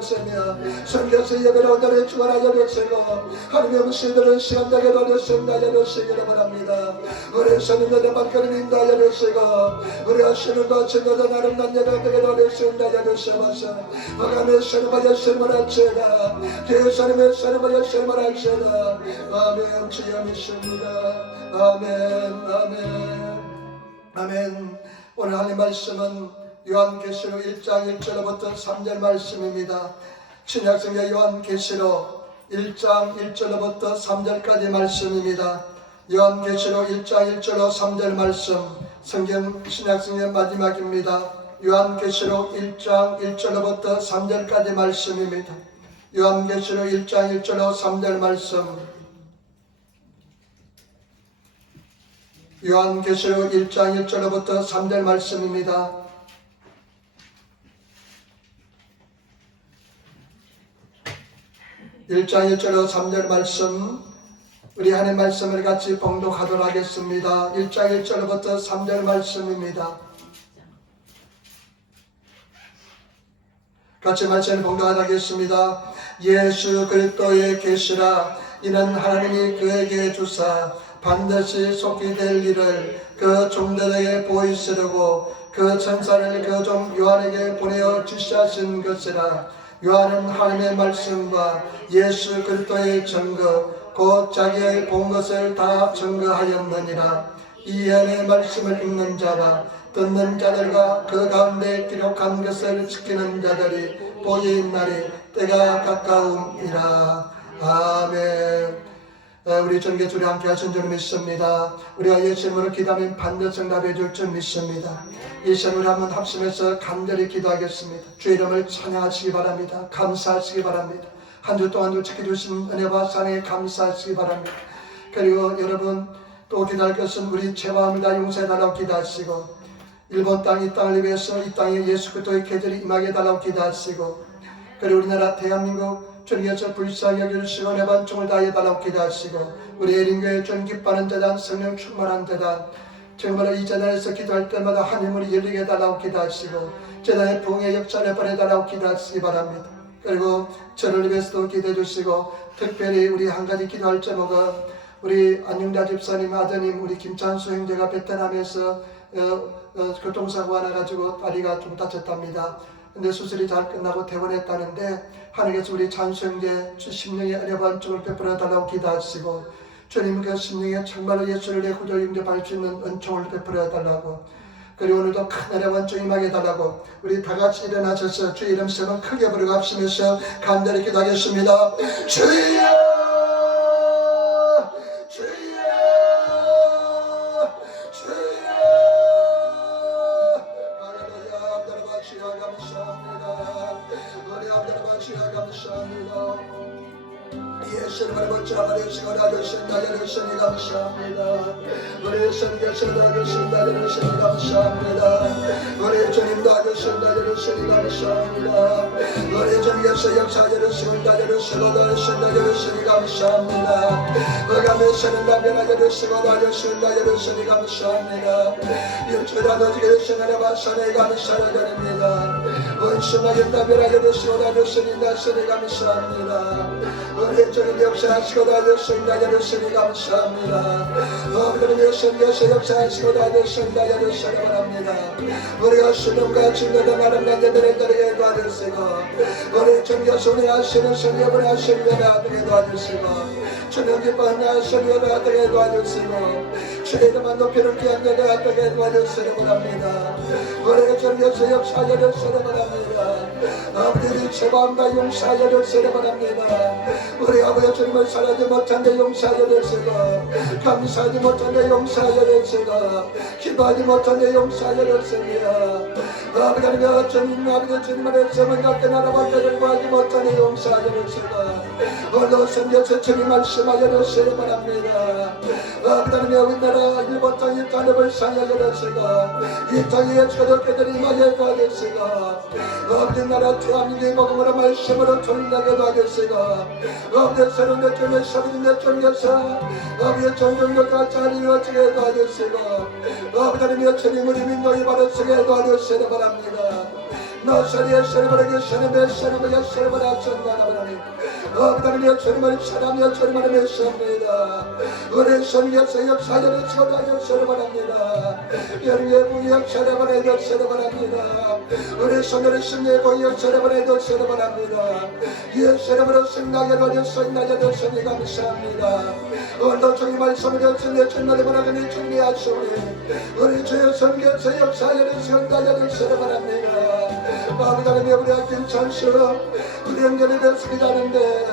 성경에서 예배를 오늘의 주관하여 주시고 하나님의 음식들은 시간되게 도와주신다 주시기를 바랍니다. 우리 선임들의 발걸음 인도하여 주시고 우리 하시는 것 증거도 아름다운 예배되게 도와주신다 주시면서 하나님의 선임을 예수님을 할지어다 대선임의 선임을 예수님을 할지어다. 아멘. 주여 믿습니다. 아멘. 아멘. 아멘. 오늘 하나님 말씀은 요한계시록 1장 1절부터 3절 말씀입니다. 신약성경 요한계시록 1장 1절부터 3절까지 말씀입니다. 요한계시록 1장 1절로 3절 말씀, 성경 신약성경 마지막입니다. 요한계시록 1장 1절부터 3절까지 말씀입니다. 요한계시록 1장 1절로 3절 말씀, 요한계시록 1장 1절부터 3절 말씀입니다. 1장 1절로 3절 말씀, 우리 하나님 말씀을 같이 봉독하도록 하겠습니다. 1장 1절부터 3절 말씀입니다. 같이 말씀을 봉독하도록 하겠습니다. 예수 그리스도의 계시라. 이는 하나님이 그에게 주사 반드시 속히 될 일을 그 종들에게 보이시려고 그 천사를 그 종 요한에게 보내어 지시하신 것이라. 요한은 하나님의 말씀과 예수 그리스도의 증거 곧 자기의 본 것을 다 증거하였느니라. 이 예언의 말씀을 읽는 자와 듣는 자들과 그 가운데 기록한 것을 지키는 자들이 복이 날이 때가 가까움이라. 아멘. 우리 전개주를 함께 하신 줄 믿습니다. 우리가 예수님으로 기도하면 반드시 응답해 줄 줄 믿습니다. 이 시간을 한번 합심해서 간절히 기도하겠습니다. 주의 이름을 찬양하시기 바랍니다. 감사하시기 바랍니다. 한 주 동안도 지켜주신 은혜와 사랑에 감사하시기 바랍니다. 그리고 여러분 또 기도할 것은 우리 죄마음이다 용서해달라고 기도하시고 일본 땅 이 땅을 위해서 이 땅에 예수 그리스도의 계절이 임하게 해달라고 기도하시고 그리고 우리나라 대한민국 주님께서 불쌍히 여겨주시고 내 반총을 다해달라고 기도하시고 우리 예린교회 전 기뻐하는 재단 성령 충만한 재단 정말로 이 재단에서 기도할 때마다 하늘문이 열리게 해달라고 기도하시고 재단의 부흥의 역사를 보내달라고 기도하시기 바랍니다. 그리고 저를 위해서도 기도해 주시고 특별히 우리 한 가지 기도할 제목은 우리 안영자 집사님 아드님 우리 김찬수 형제가 베트남에서 교통사고가 나가지고 다리가 좀 다쳤답니다. 근데 수술이 잘 끝나고 퇴원했다는데 하나님께서 우리 찬수 형제 심령의 은혜 반쪽을 베풀어 달라고 기도하시고 주님 그 심령에 정말로 예수를 내 구조 영접할 수 있는 은총을 베풀어 달라고 그리고 오늘도 큰 은혜 반쪽 임하게 해달라고 우리 다 같이 일어나셔서 주의 이름 세번 크게 부르고 합심해서 간절히 기도하겠습니다. 주여 예수님을 붙잡아 주시고 나주신다 주시니 감사합니다. 우리 선교사도 나주신다 주시니 감사합니다. 우리 주님 나주신다 주시니 감사합니다. 우리 주님께서 역사해 주신다 주시고 나주신다 주시니 감사합니다. 의감에서는 남편하게 주시고 나주신다 주시니 감사합니다. 일주일하도 주시는 바산에 감사를 드립니다. 원수하게 남편하게 주시고 나주시니 나시니 감사합니다. 우리 주님 역사하시고 다주신다 주시니 감사합니다. 우리 예수님께서 역사하시고 다주신다 주시기 바랍니다. 우리가 수능과 증거도 아름다운 예배를 드리게 도와주시고 우리 전교순이 하시는 성령을 하시는 예배 아들게 도와주시고 주님 기뻐하는 하시는 예배 아들게 도와주시고 주의 이름만 높이는 귀한 예배 아들게 도와주시기 바랍니다. 우리 전교수 역사하여 주시기 바랍니다. 아버지 죄마음과 용서하여 주시기 바랍니다. 우리 아버지 주님을 사랑하지 못한데 용서하여 주시고 감사하지 못한데 용서하여 주시고 기도하지 못한데 용서하여 주시며 아버지 하나님 주님 아버지 주님을 했으면 같게 나라밖에 구하지 못한데 용서하여 주시고 오늘도 성경에서 주님 말씀하여 주시기 바랍니다. 아버지 하나님 우리나라 일본 땅 이 땅을 상하여 주시고 이 땅에 초대교들이 임하게 도와주시고 아버지 나라 대한민국의 복음으로 말씀으로 돌리게 도와주시고 아버지 새로운 내점에 서비스 내점에서 아버지 정정력과 자리를 어찌게 도와주시고 아버지 하나님 주님 우리 민족이 바로 서게 도와주시기 바랍니다. 나사리의 세르바라게 세르베 세르바야 세르바라 천나가바라니 하나님의 천만의 사람이여 천만의 메시아입니다. 우리 성경에서 역사전에 천하여 세르바랍니다. 여름의 부역 세르바라도 세르바랍니다. 우리 성경의 승리의 부역 세르바라도 세르바랍니다. 예 세르바라 승나게로는 승나게도 승리 감사합니다. 오늘도 주님 말씀을 전해 천만의 보라그니 준비하시오니 우리 주의 성경에서 역사전에 성나게도 세르바랍니다. 아버지 하나님 우리 아낌 찬스 우리 영전에 됐습니다 하는데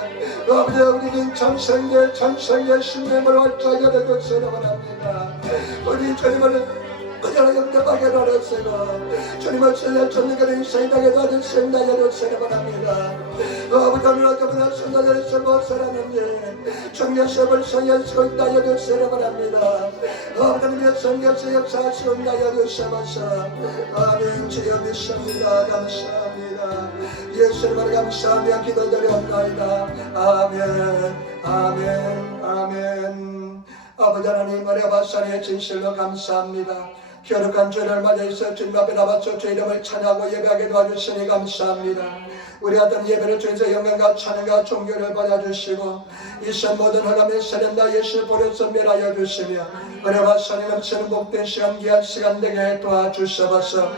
아버지 우리는 전생의 신념을 활자하게 되고 세려바랍니다. 우리 주님을 그냥 영접하게 하셨으고 주님을 신뢰 전능한 인생하게 도와주신 나를 세려바랍니다. 아버지 하나님 그분의 선자를 쓰고 살았는데 청년시험을 성연시고 나를 세려바랍니다. 아버지 하나님의 성경에서 역사하시고 나를 세워서 아멘 주여 믿습니다. 감사합니다. 예수님을 감사하며 기도드렸나이다. 아멘 아멘 아멘. 아버지 하나님 은혜 받사의 진실로 감사합니다. 거룩한 주를 맞이해서 주님 앞에 나와서 주 이름을 찬양하고 예배하게 도와주시니 감사합니다. 우리 어떤 예배를 주에서 영광과 찬양과 존경을 받아주시고 이선 모든 하나님의 세련다 예수 보려서 멸하여 주시며 은혜 받사님 넘치는 복된 시간 귀한 시간 되게 도와주셔서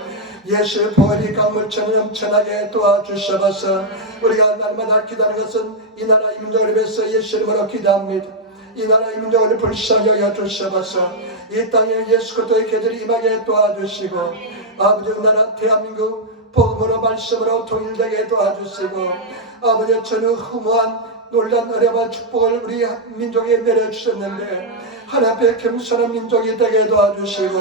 예수 보혈이 강물처럼 넘쳐나게 도와주셔서 우리가 날마다 기도하는 것은 이 나라 이 민족을 위해서 예수 이름으로 기도합니다. 이 나라의 민족을 불쌍히 여주셔서 이 땅에 예수 그리스도의 계절이 임하게 도와주시고 아버지 나라 대한민국 복음으로 말씀으로 통일되게 도와주시고 아버지 전후 허무한 놀란 은혜와 축복을 우리 민족에 내려주셨는데 하나님 앞에 겸손한 민족이 되게 도와주시고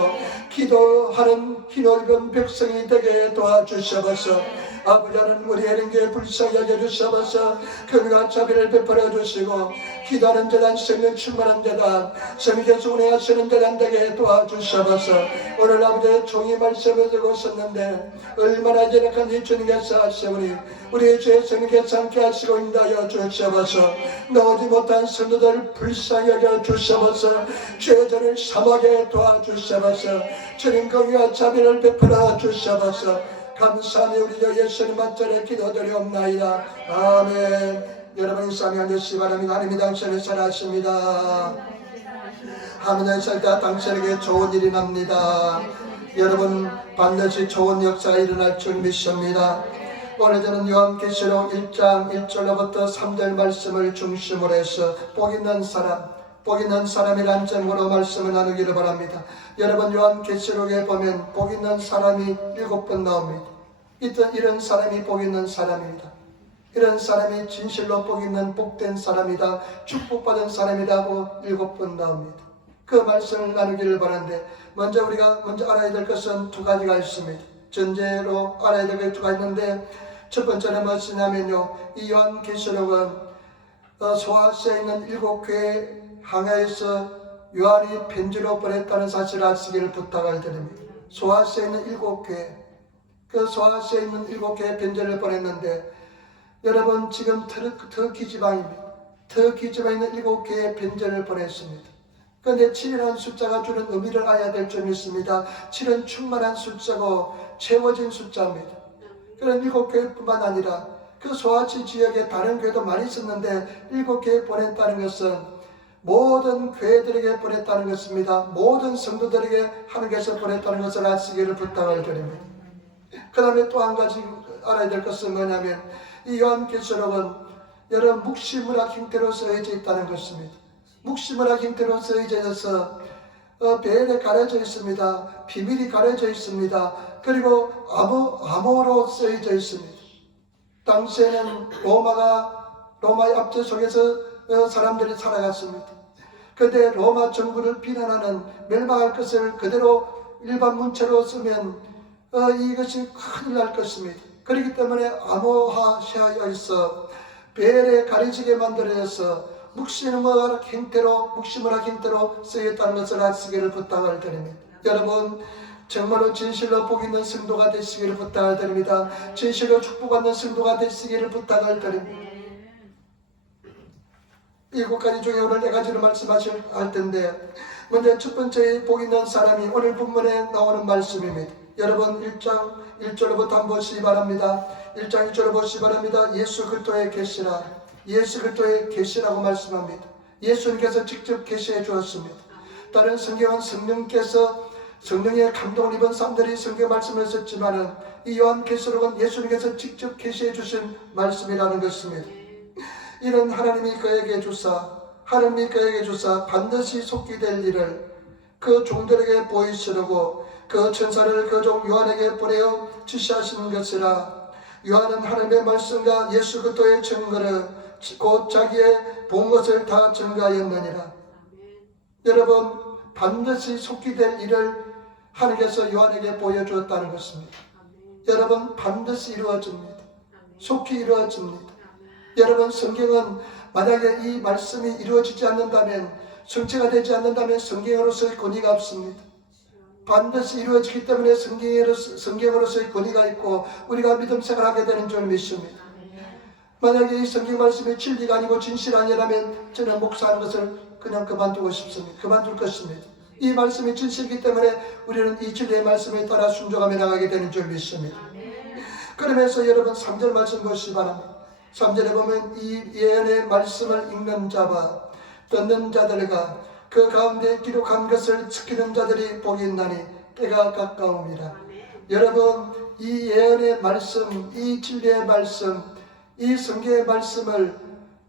기도하는 기넓은 백성이 되게 도와주셔서 아버지 하나님 우리 에린교회 불쌍히 여겨주셔서 금과 자비를 베풀어 주시고 기도하는 재단 생명 충만한 재단 성경에서 운행하시는 재단 되게 도와주셔서 오늘 아버지의 종이 말씀을 들고 있었는데 얼마나 연약한 주님께서 하시오니 우리의 죄의 성경에서 함께 하시고 인다여 주셔서 나오지 못한 성도들 불쌍히 여겨주셔서 죄전을 사하게 도와주셔서 주님 공의와 자비를 베풀어 주셔서 감사하며 우리 주 예수님 맞절에 기도드리옵나이다. 아멘. 여러분 이상히 앉으시기 바랍니다. 하나님이 당신을 사랑하십니다. 하나님의 살다 당신에게 좋은 일이 납니다. 여러분 반드시 좋은 역사가 일어날 줄 믿습니다. 오늘 저는 요한계시록 1장 1절로부터 3절 말씀을 중심으로 해서 복 있는 사람이란 제목으로 말씀을 나누기를 바랍니다. 여러분 요한계시록에 보면 복 있는 사람이 7번 나옵니다. 이런 사람이 복 있는 사람입니다. 이런 사람이 진실로 복 있는 복된 사람이다. 축복받은 사람이라고 7번 나옵니다. 그 말씀을 나누기를 바라는데 우리가 먼저 알아야 될 것은 두 가지가 있습니다. 전제로 알아야 될 게 두 가지 있는데 첫 번째는 무엇이냐면요. 이 요한계시록은 소아시아에 있는 7교회 항해에서 요한이 편지로 보냈다는 사실을 아시기를 부탁을 드립니다. 소아시아에 있는 7교회 그 소아시아에 있는 7교회 편지를 보냈는데 여러분 지금 터키 지방입니다. 터키 지방에 있는 7교회 편지를 보냈습니다. 그런데 7이라는 숫자가 주는 의미를 알아야 될 점이 있습니다. 7은 충만한 숫자고 채워진 숫자입니다. 그런 7교회뿐만 아니라 그 소아시 지역에 다른 교회도 많이 있었는데 7교회 보냈다는 것은 모든 교회들에게 보냈다는 것입니다. 모든 성도들에게 하나님께서 보냈다는 것을 아시기를 부탁을 드립니다. 그 다음에 또 한 가지 알아야 될 것은 뭐냐면 이 요한계시록은 여러 묵시문학 형태로 쓰여져 있다는 것입니다. 묵시문학 형태로 쓰여져 있어서 베일에 가려져 있습니다. 비밀이 가려져 있습니다. 그리고 암호로 쓰여져 있습니다. 당시에는 로마의 압제 속에서 사람들이 살아갔습니다. 그런데 로마 정부를 비난하는 멸망할 것을 그대로 일반 문체로 쓰면 이것이 큰일 날 것입니다. 그렇기 때문에 암호화되어 있어 베일에 가려지게 만들어져서 묵시문학 형태로 쓰였다는 것을 아시기를 부탁을 드립니다. 여러분 정말로 진실로 복 있는 성도가 되시기를 부탁을 드립니다. 진실로 축복받는 성도가 되시기를 부탁을 드립니다. 7가지 중에 오늘 4가지를 말씀할 텐데 먼저 첫 번째 복 있는 사람이 오늘 본문에 나오는 말씀입니다. 여러분 1장 1절부터 한번 보시기 바랍니다. 1장 1절을 보시기 바랍니다. 예수 그리스도의 계시라. 예수 그리스도의 계시라고 말씀합니다. 예수님께서 직접 계시해 주었습니다. 다른 성경은 성령의 감동을 입은 사람들이 성경 말씀을 썼지만은 이 요한계시록은 예수님께서 직접 계시해 주신 말씀이라는 것입니다. 이는 하나님이 그에게 주사 반드시 속히 될 일을 그 종들에게 보이시려고 그 천사를 그 종 요한에게 보내어 지시하시는 것이라. 요한은 하나님의 말씀과 예수 그리스도의 증거를 곧 자기의 본 것을 다 증거하였느니라. 여러분, 반드시 속히 될 일을 하나님께서 요한에게 보여주었다는 것입니다. 여러분, 반드시 이루어집니다. 속히 이루어집니다. 여러분, 성경은 만약에 이 말씀이 이루어지지 않는다면, 성취가 되지 않는다면 성경으로서의 권위가 없습니다. 반드시 이루어지기 때문에 성경으로서의 권위가 있고 우리가 믿음 생활하게 되는 줄 믿습니다. 만약에 이 성경 말씀이 진리가 아니고 진실이 아니라면 저는 목사하는 것을 그냥 그만둘 것입니다. 이 말씀이 진실이기 때문에 우리는 이 진리의 말씀에 따라 순종하며 나가게 되는 줄 믿습니다. 그러면서 여러분 3절 말씀 보시기 바랍니다. 3절에 보면 이 예언의 말씀을 읽는 자와 듣는 자들과 그 가운데 기록한 것을 지키는 자들이 복이 있나니 때가 가까움이라. 여러분, 이 예언의 말씀, 이 진리의 말씀, 이 성경의 말씀을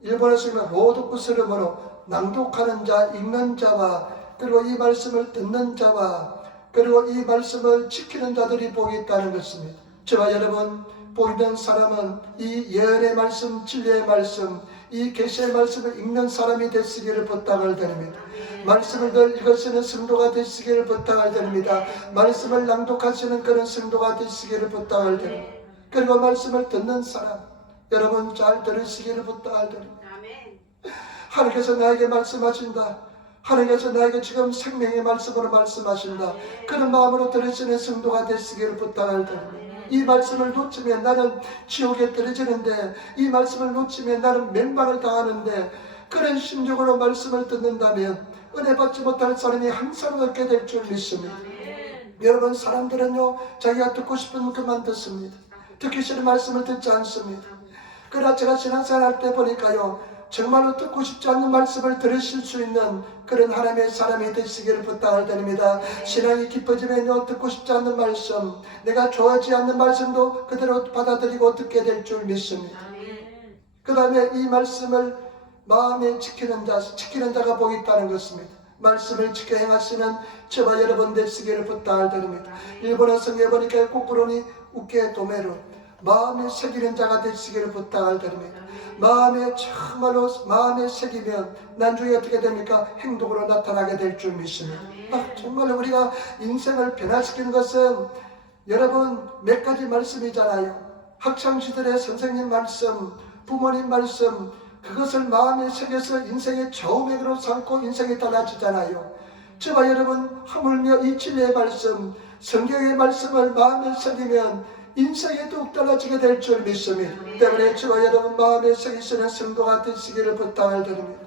일본에서 있는 로도쿠스름으로 낭독하는 자, 읽는 자와 그리고 이 말씀을 듣는 자와 그리고 이 말씀을 지키는 자들이 복이 있다는 것입니다. 저와 여러분, 복 있는 사람은 이 예언의 말씀, 진리의 말씀, 이 계시의 말씀을 읽는 사람이 되시기를 부탁을 드립니다. 말씀을 늘 읽으시는 성도가 되시기를 부탁을 드립니다. 말씀을 낭독하시는 그런 성도가 되시기를 부탁을 드립니다. 그리고 말씀을 듣는 사람, 여러분 잘 들으시기를 부탁을 드립니다. 하나님께서 나에게 말씀하신다. 하나님께서 나에게 지금 생명의 말씀으로 말씀하신다. 그런 마음으로 들으시는 성도가 되시기를 부탁을 드립니다. 이 말씀을 놓치면 나는 지옥에 떨어지는데, 이 말씀을 놓치면 나는 멸망을 당하는데, 그런 심정으로 말씀을 듣는다면 은혜 받지 못할 사람이 항상 얻게 될 줄 믿습니다. 여러분, 사람들은요 자기가 듣고 싶은 것만 듣습니다. 듣기 싫은 말씀을 듣지 않습니다. 그러나 제가 신앙생활 할 때 보니까요, 정말로 듣고 싶지 않는 말씀을 들으실 수 있는 그런 하나님의 사람이 되시기를 부탁을 드립니다. 신앙이 깊어지면요, 듣고 싶지 않는 말씀, 내가 좋아하지 않는 말씀도 그대로 받아들이고 듣게 될 줄 믿습니다. 그 다음에 이 말씀을 마음에 지키는 자가 복이 있다는 것입니다. 말씀을 지켜 행하시는 저와 여러분 되시기를 부탁을 드립니다. 일본어 성경에 보니까 코쿠로니 우케 도메루, 마음에 새기는 자가 되시기를 부탁을 드립니다. 정말로 마음에 새기면 나중에 어떻게 됩니까? 행동으로 나타나게 될 줄 믿습니다. 정말 우리가 인생을 변화시키는 것은 여러분 몇 가지 말씀이잖아요. 학창시절의 선생님 말씀, 부모님 말씀, 그것을 마음에 새겨서 인생의 저음액으로 삼고 인생이 달라지잖아요. 저와 여러분 하물며 이 진리의 말씀, 성경의 말씀을 마음에 새기면 인생이 더욱 달라지게 될 줄 믿습니다. 때문에 저와 여러분 마음에 새기시는 성도가 되시기를 부탁을 드립니다.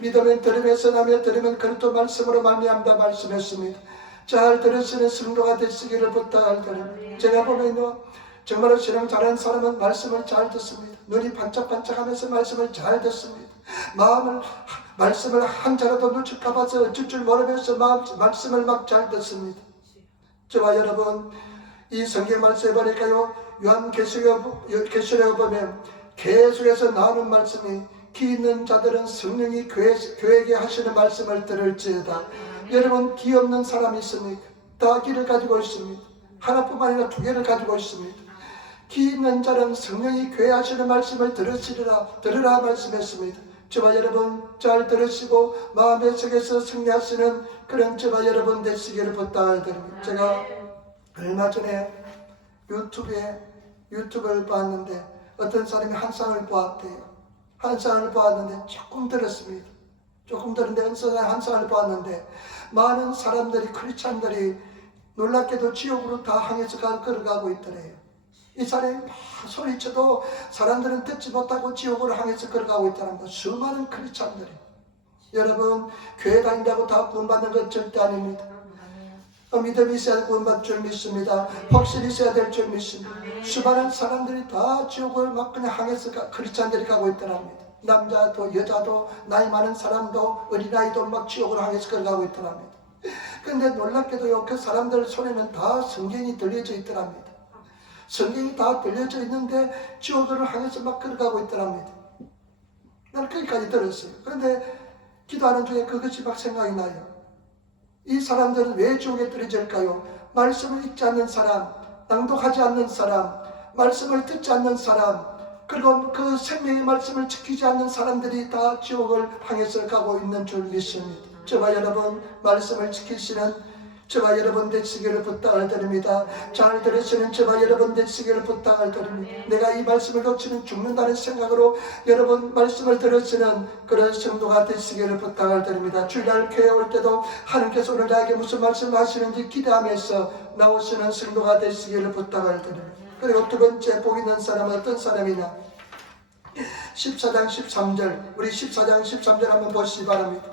믿으면 들으면서 나며 들으면 그리스도 말씀으로 말미암다 말씀했습니다. 잘 들으시는 성도가 되시기를 부탁을 드립니다. 제가 보면요, 정말로 신앙 잘하는 사람은 말씀을 잘 듣습니다. 눈이 반짝반짝하면서 말씀을 잘 듣습니다. 말씀을 한 자라도 눈치까 봐서 어쩔 줄 모르면서 말씀을 막 잘 듣습니다. 저와 여러분, 이 성경 말씀에 보니까요, 요한계시록에 보면 계속해서 나오는 말씀이 기 있는 자들은 성령이 교회에게 하시는 말씀을 들을지어다. 여러분, 기 없는 사람이 있습니까? 다 기를 가지고 있습니다. 하나뿐만 아니라 두 개를 가지고 있습니다. 기 있는 자는 성령이 교회 하시는 말씀을 들으라 말씀했습니다. 저와 여러분 잘 들으시고 마음에 새겨서 승리하시는 그런 저와 여러분 되시기를 부탁을 드립니다. 제가 얼마 전에 유튜브를 봤는데 어떤 사람이 한 쌍을 보았대요. 한 쌍을 보았는데 조금 들었습니다. 조금 들었는데 한 쌍을 보았는데 많은 사람들이, 크리스찬들이 놀랍게도 지옥으로 다 향해서 걸어가고 있더래요. 이 사람이 막 소리쳐도 사람들은 듣지 못하고 지옥으로 향해서 걸어가고 있다는 것. 수많은 크리스찬들이. 여러분, 교회 다닌다고 다 구원받는 건 절대 아닙니다. 믿음이 있어야 구원받을 줄 믿습니다. 확실히 있어야 될 줄 믿습니다. 수많은 사람들이 다 지옥을 막 그냥 향해서 크리스찬들이 가고 있더랍니다. 남자도 여자도 나이 많은 사람도 어린아이도 막 지옥으로 향해서 걸어가고 있더랍니다. 그런데 놀랍게도요, 그 사람들 손에는 다 성경이 들려져 있더랍니다. 성경이 다 들려져 있는데 지옥으로 향해서 막 걸어가고 있더랍니다. 나는 거기까지 들었어요. 그런데 기도하는 중에 그것이 막 생각이 나요. 이 사람들은 왜 지옥에 떨어질까요? 말씀을 읽지 않는 사람, 낭독하지 않는 사람, 말씀을 듣지 않는 사람, 그리고 그 생명의 말씀을 지키지 않는 사람들이 다 지옥을 향해서 가고 있는 줄 믿습니다. 저와 여러분, 말씀을 지키시는 저와 여러분 되시기를 부탁을 드립니다. 잘 들으시는 저와 여러분 되시기를 부탁을 드립니다. 내가 이 말씀을 놓치면 죽는다는 생각으로 여러분 말씀을 들으시는 그런 성도가 되시기를 부탁을 드립니다. 주일날 교회 올 때도 하나님께서 오늘 나에게 무슨 말씀을 하시는지 기대하면서 나오시는 성도가 되시기를 부탁을 드립니다. 그리고 두 번째 복 있는 사람은 어떤 사람이냐? 14장 13절, 우리 14장 13절 한번 보시기 바랍니다.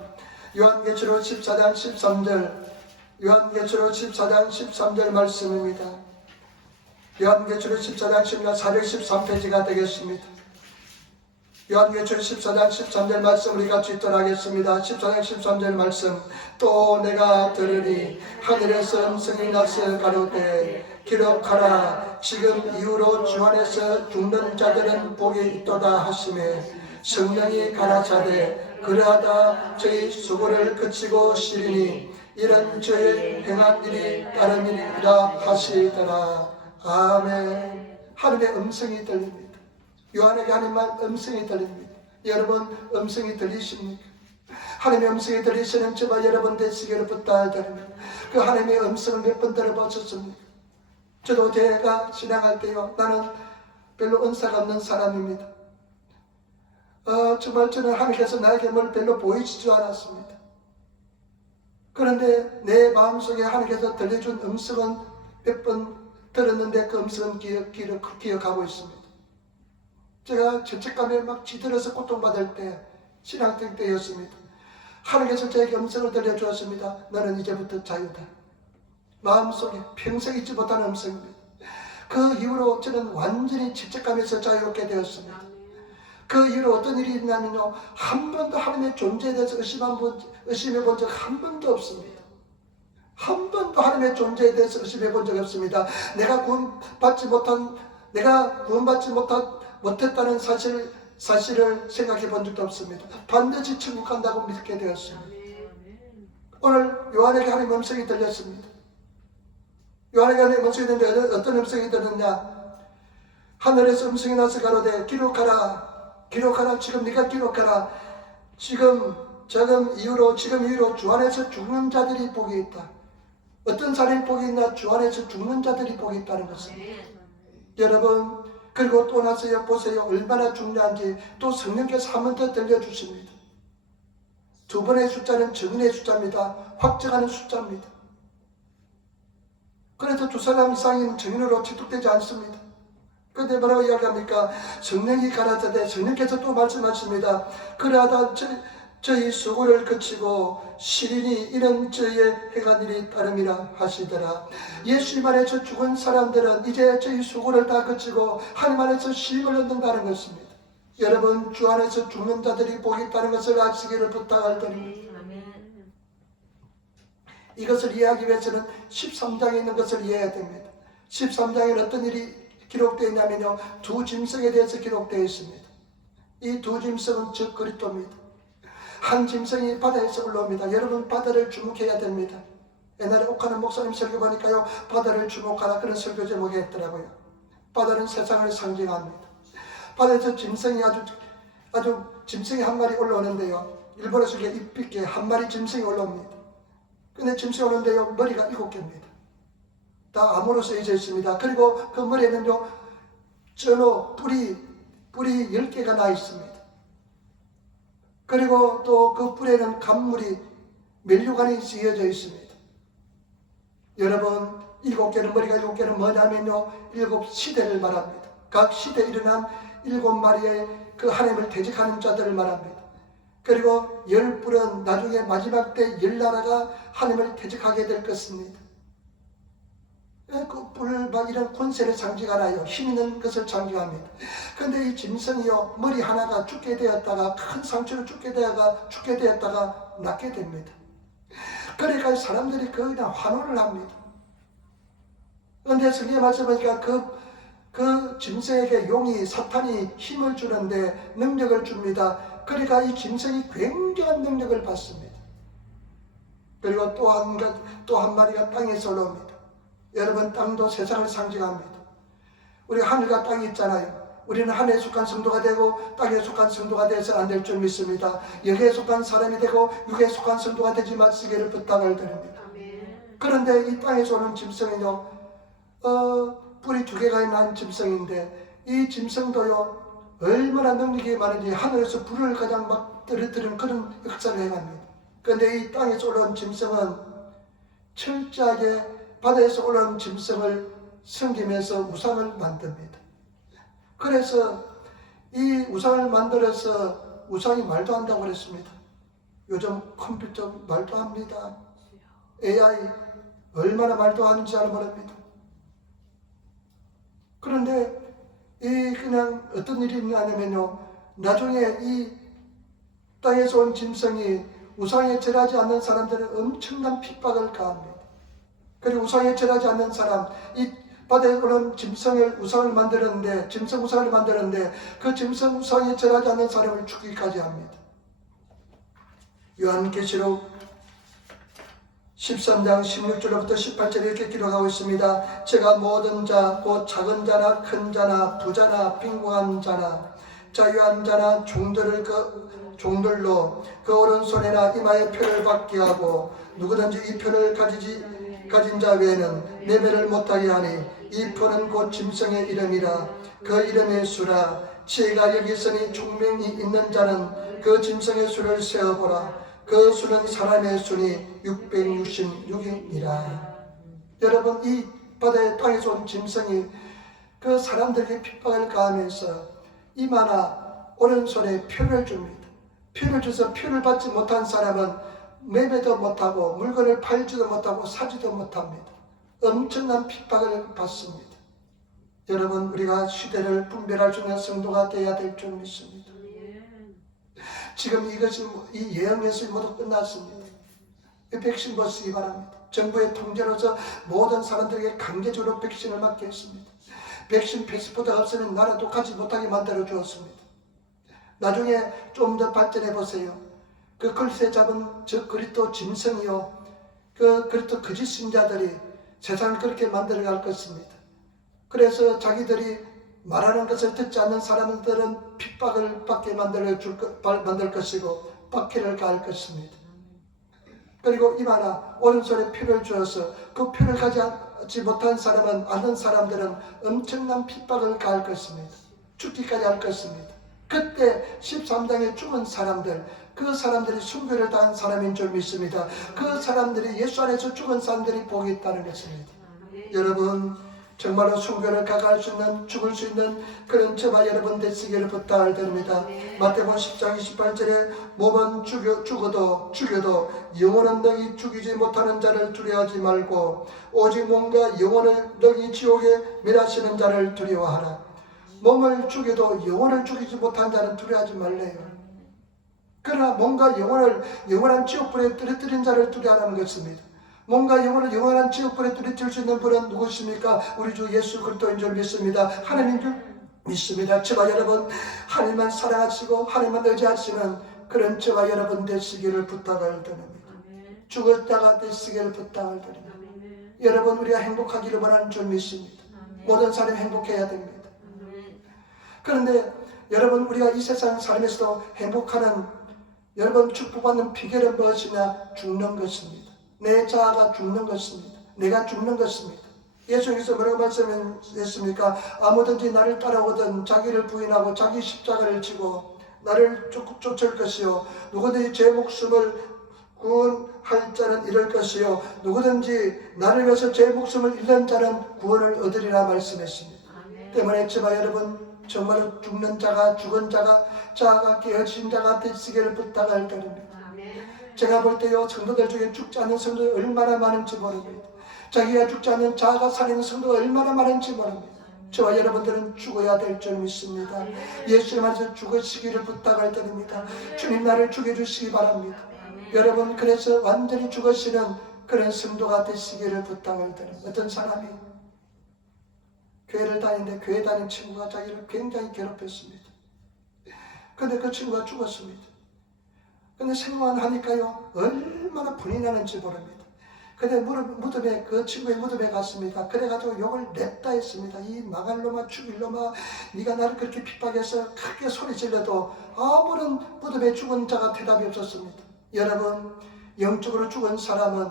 요한계시록 14장 13절, 요한계시록 14장 13절 말씀입니다. 요한계시록 14장 13절 413페이지가 되겠습니다. 요한계시록 14장 13절 말씀 우리 같이 읽도록 하겠습니다. 14장 13절 말씀. 또 내가 들으니 하늘에서 음성이 나서 가로되 기록하라. 지금 이후로 주 안에서 죽는 자들은 복이 있도다 하시매 성령이 가라사대 그러하다 저희 수고를 그치고 시리니 이런 저의 행한 일이 따름이니라 하시더라. 아멘. 하늘의 음성이 들립니다. 요한에게 하나님의 음성이 들립니다. 여러분 음성이 들리십니까? 하나님의 음성이 들리시는 저와 여러분 되시기를 부탁드립니다. 그 하나님의 음성을 몇 번 들어보셨습니까? 저도 제가 신앙할 때요, 나는 별로 은사가 없는 사람입니다. 정말 저는 하나님께서 나에게 뭘 별로 보이지도 않았습니다. 그런데 내 마음속에 하나님께서 들려준 음성은 몇 번 들었는데 그 음성은 기억하고 있습니다. 제가 죄책감에 막 찌들어서 고통받을 때 신앙생 때였습니다. 하나님께서 저에게 음성을 들려주었습니다. 너는 이제부터 자유다. 마음속에 평생 잊지 못하는 음성입니다. 그 이후로 저는 완전히 죄책감에서 자유롭게 되었습니다. 그 이후로 어떤 일이 있냐면요, 한 번도 하나님의 존재에 대해서 의심해 본 적 한 번도 없습니다. 한 번도 하나님의 존재에 대해서 의심해 본 적이 없습니다. 내가 구원받지 못했다는 사실을 생각해 본 적도 없습니다. 반드시 천국 간다고 믿게 되었습니다. 오늘 요한에게 하나님의 음성이 들렸습니다. 요한에게 하나님의 음성이 들렸는데 어떤 음성이 들렸냐? 하늘에서 음성이 나서 가로되 기록하라. 기록하라. 지금 네가 기록하라. 지금 이후로 주 안에서 죽는 자들이 복이 있다. 어떤 사람이 복이 있나? 주 안에서 죽는 자들이 복이 있다는 것입니다. 여러분, 그리고 또 나서요, 보세요. 얼마나 중요한지 또 성령께서 한 번 더 들려주십니다. 두 번의 숫자는 증인의 숫자입니다. 확정하는 숫자입니다. 그래도 두 사람 이상이면 증인으로 취득되지 않습니다. 그런데 뭐라고 이야기합니까? 성령이 가라사대 성령께서 또 말씀하십니다. 그러하다 저희 수고를 그치고 시린이 이런 저희의 행한 일이 따름이라 하시더라. 예수님 안에서 죽은 사람들은 이제 저희 수고를 다 그치고 하나님 안에서 쉼을 얻는다는 것입니다. 여러분 주 안에서 죽는 자들이 복이 있다는 것을 아시기를 부탁을 드립니다. 이것을 이해하기 위해서는 13장에 있는 것을 이해해야 됩니다. 13장에는 어떤 일이 기록되어 있냐면요, 두 짐승에 대해서 기록되어 있습니다. 이 두 짐승은 즉 그리스도입니다. 한 짐승이 바다에서 올라옵니다. 여러분 바다를 주목해야 됩니다. 옛날에 옥하는 목사님 설교 보니까요, 바다를 주목하라 그런 설교 제목이 했더라고요. 바다는 세상을 상징합니다. 바다에서 짐승이 아주 짐승이 한 마리 올라오는데요, 일본에서 입 깊게 한 마리 짐승이 올라옵니다. 근데 짐승이 오는데요, 머리가 7개입니다. 다 암으로 쓰여져 있습니다. 그리고 그 머리에는요, 전어 뿔이 10개가 나 있습니다. 그리고 또 그 뿔에는 간물이 면류관이 쓰여져 있습니다. 여러분 7개는 머리가 7개는 뭐냐면요, 7시대를 말합니다. 각 시대에 일어난 7마리의 그 하나님을 대적하는 자들을 말합니다. 그리고 10뿔은 나중에 마지막 때 10나라가 하나님을 대적하게 될 것입니다. 그 불, 막 이런 권세를 상징하나요? 힘 있는 것을 상징합니다. 그런데 이 짐승이요, 머리 하나가 죽게 되었다가, 큰 상처로 죽게 되었다가 낫게 됩니다. 그러니까 사람들이 그냥 환호를 합니다. 그런데 성경에 말씀하니까 그 짐승에게 용이, 사탄이 힘을 주는데 능력을 줍니다. 그러니까 이 짐승이 굉장한 능력을 받습니다. 그리고 또 한 마리가 땅에서 올라옵니다. 여러분, 땅도 세상을 상징합니다. 우리 하늘과 땅이 있잖아요. 우리는 하늘에 속한 성도가 되고 땅에 속한 성도가 되어서는 안 될 줄 믿습니다. 여기에 속한 사람이 되고 육에 속한 성도가 되지 마시기를 부탁을 드립니다. 그런데 이 땅에서 오는 짐승은요, 뿔이 2개가 난 짐승인데, 이 짐승도요, 얼마나 능력이 많은지 하늘에서 불을 가장 막 떨어뜨리는 그런 역사를 해갑니다. 그런데 이 땅에서 올라온 짐승은 철저하게 바다에서 올라온 짐승을 섬기면서 우상을 만듭니다. 그래서 이 우상을 만들어서 우상이 말도 한다고 그랬습니다. 요즘 컴퓨터 말도 합니다. AI 얼마나 말도 하는지 잘 모릅니다. 그런데 그냥 어떤 일이 있냐면요, 나중에 이 땅에서 온 짐승이 우상에 절하지 않는 사람들은 엄청난 핍박을 가합니다. 그리고 우상에 절하지 않는 사람, 이 바다에 오는 짐승을 우상을 만들었는데, 짐승 우상을 만들었는데 그 짐승 우상에 절하지 않는 사람을 죽이기까지 합니다. 요한계시록 13장 16절부터 18절에 이렇게 기록하고 있습니다. 제가 모든 자, 곧 작은 자나 큰 자나 부자나 빈곤한 자나 자유한 자나 종들로 그 오른손에나 이마에 표를 받게 하고, 누구든지 이 표를 가진 자 외에는 매매를 못하게 하니, 이 표는 곧 짐승의 이름이라. 그 이름의 수라. 지혜가 여기 있으니 총명이 있는 자는 그 짐승의 수를 세어보라. 그 수는 사람의 수니 666이니라. 여러분, 이 바다의 땅에서 온 짐승이 그 사람들에게 핍박을 가하면서 이마나 오른손에 표를 줍니다. 표를 줘서 표를 받지 못한 사람은 매매도 못하고 물건을 팔지도 못하고 사지도 못합니다. 엄청난 핍박을 받습니다. 여러분, 우리가 시대를 분별할 수 있는 성도가 되어야 될 줄 믿습니다. 지금 이 예언에서 모두 끝났습니다. 백신 벗으기 바랍니다. 정부의 통제로서 모든 사람들에게 강제적으로 백신을 맞게 했습니다. 백신 패스포드가 없으면 나라도 가지 못하게 만들어 주었습니다. 나중에 좀 더 발전해 보세요. 그 글쎄 잡은 저 그리스도 짐승이요, 그 그리스도 거짓 신자들이 세상을 그렇게 만들어 갈 것입니다. 그래서 자기들이 말하는 것을 듣지 않는 사람들은 핍박을 받게 만들 것이고 박해를 가할 것입니다. 그리고 이마나 오른손에 표를 주어서 그 표를 가지 못한 사람은, 아는 사람들은 엄청난 핍박을 가할 것입니다. 죽기까지 할 것입니다. 그때 13장에 죽은 사람들, 그 사람들이 순교를 당한 사람인 줄 믿습니다. 그 사람들이 예수 안에서 죽은 사람들이 복이 있다는 것입니다. 여러분, 정말로 순교를 가갈 수 있는, 죽을 수 있는 그런 저와 여러분 되시기를 부탁을 드립니다. 마태복음 10장 28절에 몸은 죽여도 영혼은 능히 죽이지 못하는 자를 두려워하지 말고 오직 몸과 영혼을 능히 지옥에 멸하시는 자를 두려워하라. 몸을 죽여도 영혼을 죽이지 못하는 자는 두려워하지 말래요. 그러나 몸과 영원한 지옥불에 떨어뜨린 자를 두려워하는 것입니다. 몸과 영혼을 영원한 지옥불에 떨어뜨릴 수 있는 분은 누구십니까? 우리 주 예수 그리스도인 줄 믿습니다. 하나님인 줄 믿습니다. 저와 여러분, 하나님만 사랑하시고 하나님만 의지하시는 그런 저와 여러분 되시기를 부탁을 드립니다. 죽을 자가 되시기를 부탁을 드립니다. 여러분, 우리가 행복하기를 원하는 줄 믿습니다. 모든 사람이 행복해야 됩니다. 그런데 여러분, 우리가 이 세상 살면서도 행복하는, 여러분 축복받는 비결은 무엇이냐? 죽는 것입니다. 내 자아가 죽는 것입니다. 내가 죽는 것입니다. 예수님께서 뭐라고 말씀했습니까? 아무든지 나를 따라오든 자기를 부인하고 자기 십자가를 지고 나를 쫓을 것이요, 누구든지 제 목숨을 구원할 자는 잃을 것이요, 누구든지 나를 위해서 제 목숨을 잃는 자는 구원을 얻으리라 말씀했습니다. 때문에 저와 여러분, 정말로 죽는 자가, 죽은 자가 깨어진 자가 되시기를 부탁을 드립니다. 제가 볼 때요, 성도들 중에 죽지 않는 성도들이 얼마나 많은지 모릅니다. 자기가 죽지 않는 자아가 살아있는 성도가 얼마나 많은지 모릅니다. 저와 여러분들은 죽어야 될 줄 믿습니다. 예수님 안에서 죽으시기를 부탁을 드립니다. 주님 나를 죽여주시기 바랍니다. 여러분, 그래서 완전히 죽으시는 그런 성도가 되시기를 부탁을 드립니다. 어떤 사람이 교회를 다니는데 교회 다니는 친구가 자기를 굉장히 괴롭혔습니다. 근데 그 친구가 죽었습니다. 근데 생각만 하니까요, 얼마나 분이 나는지 모릅니다. 근데 무덤에, 그 친구의 무덤에 갔습니다. 그래가지고 욕을 냈다 했습니다. 이 망할 놈아, 죽일 놈아, 네가 나를 그렇게 핍박해서 크게 소리 질러도 아무런 무덤에 죽은 자가 대답이 없었습니다. 여러분, 영적으로 죽은 사람은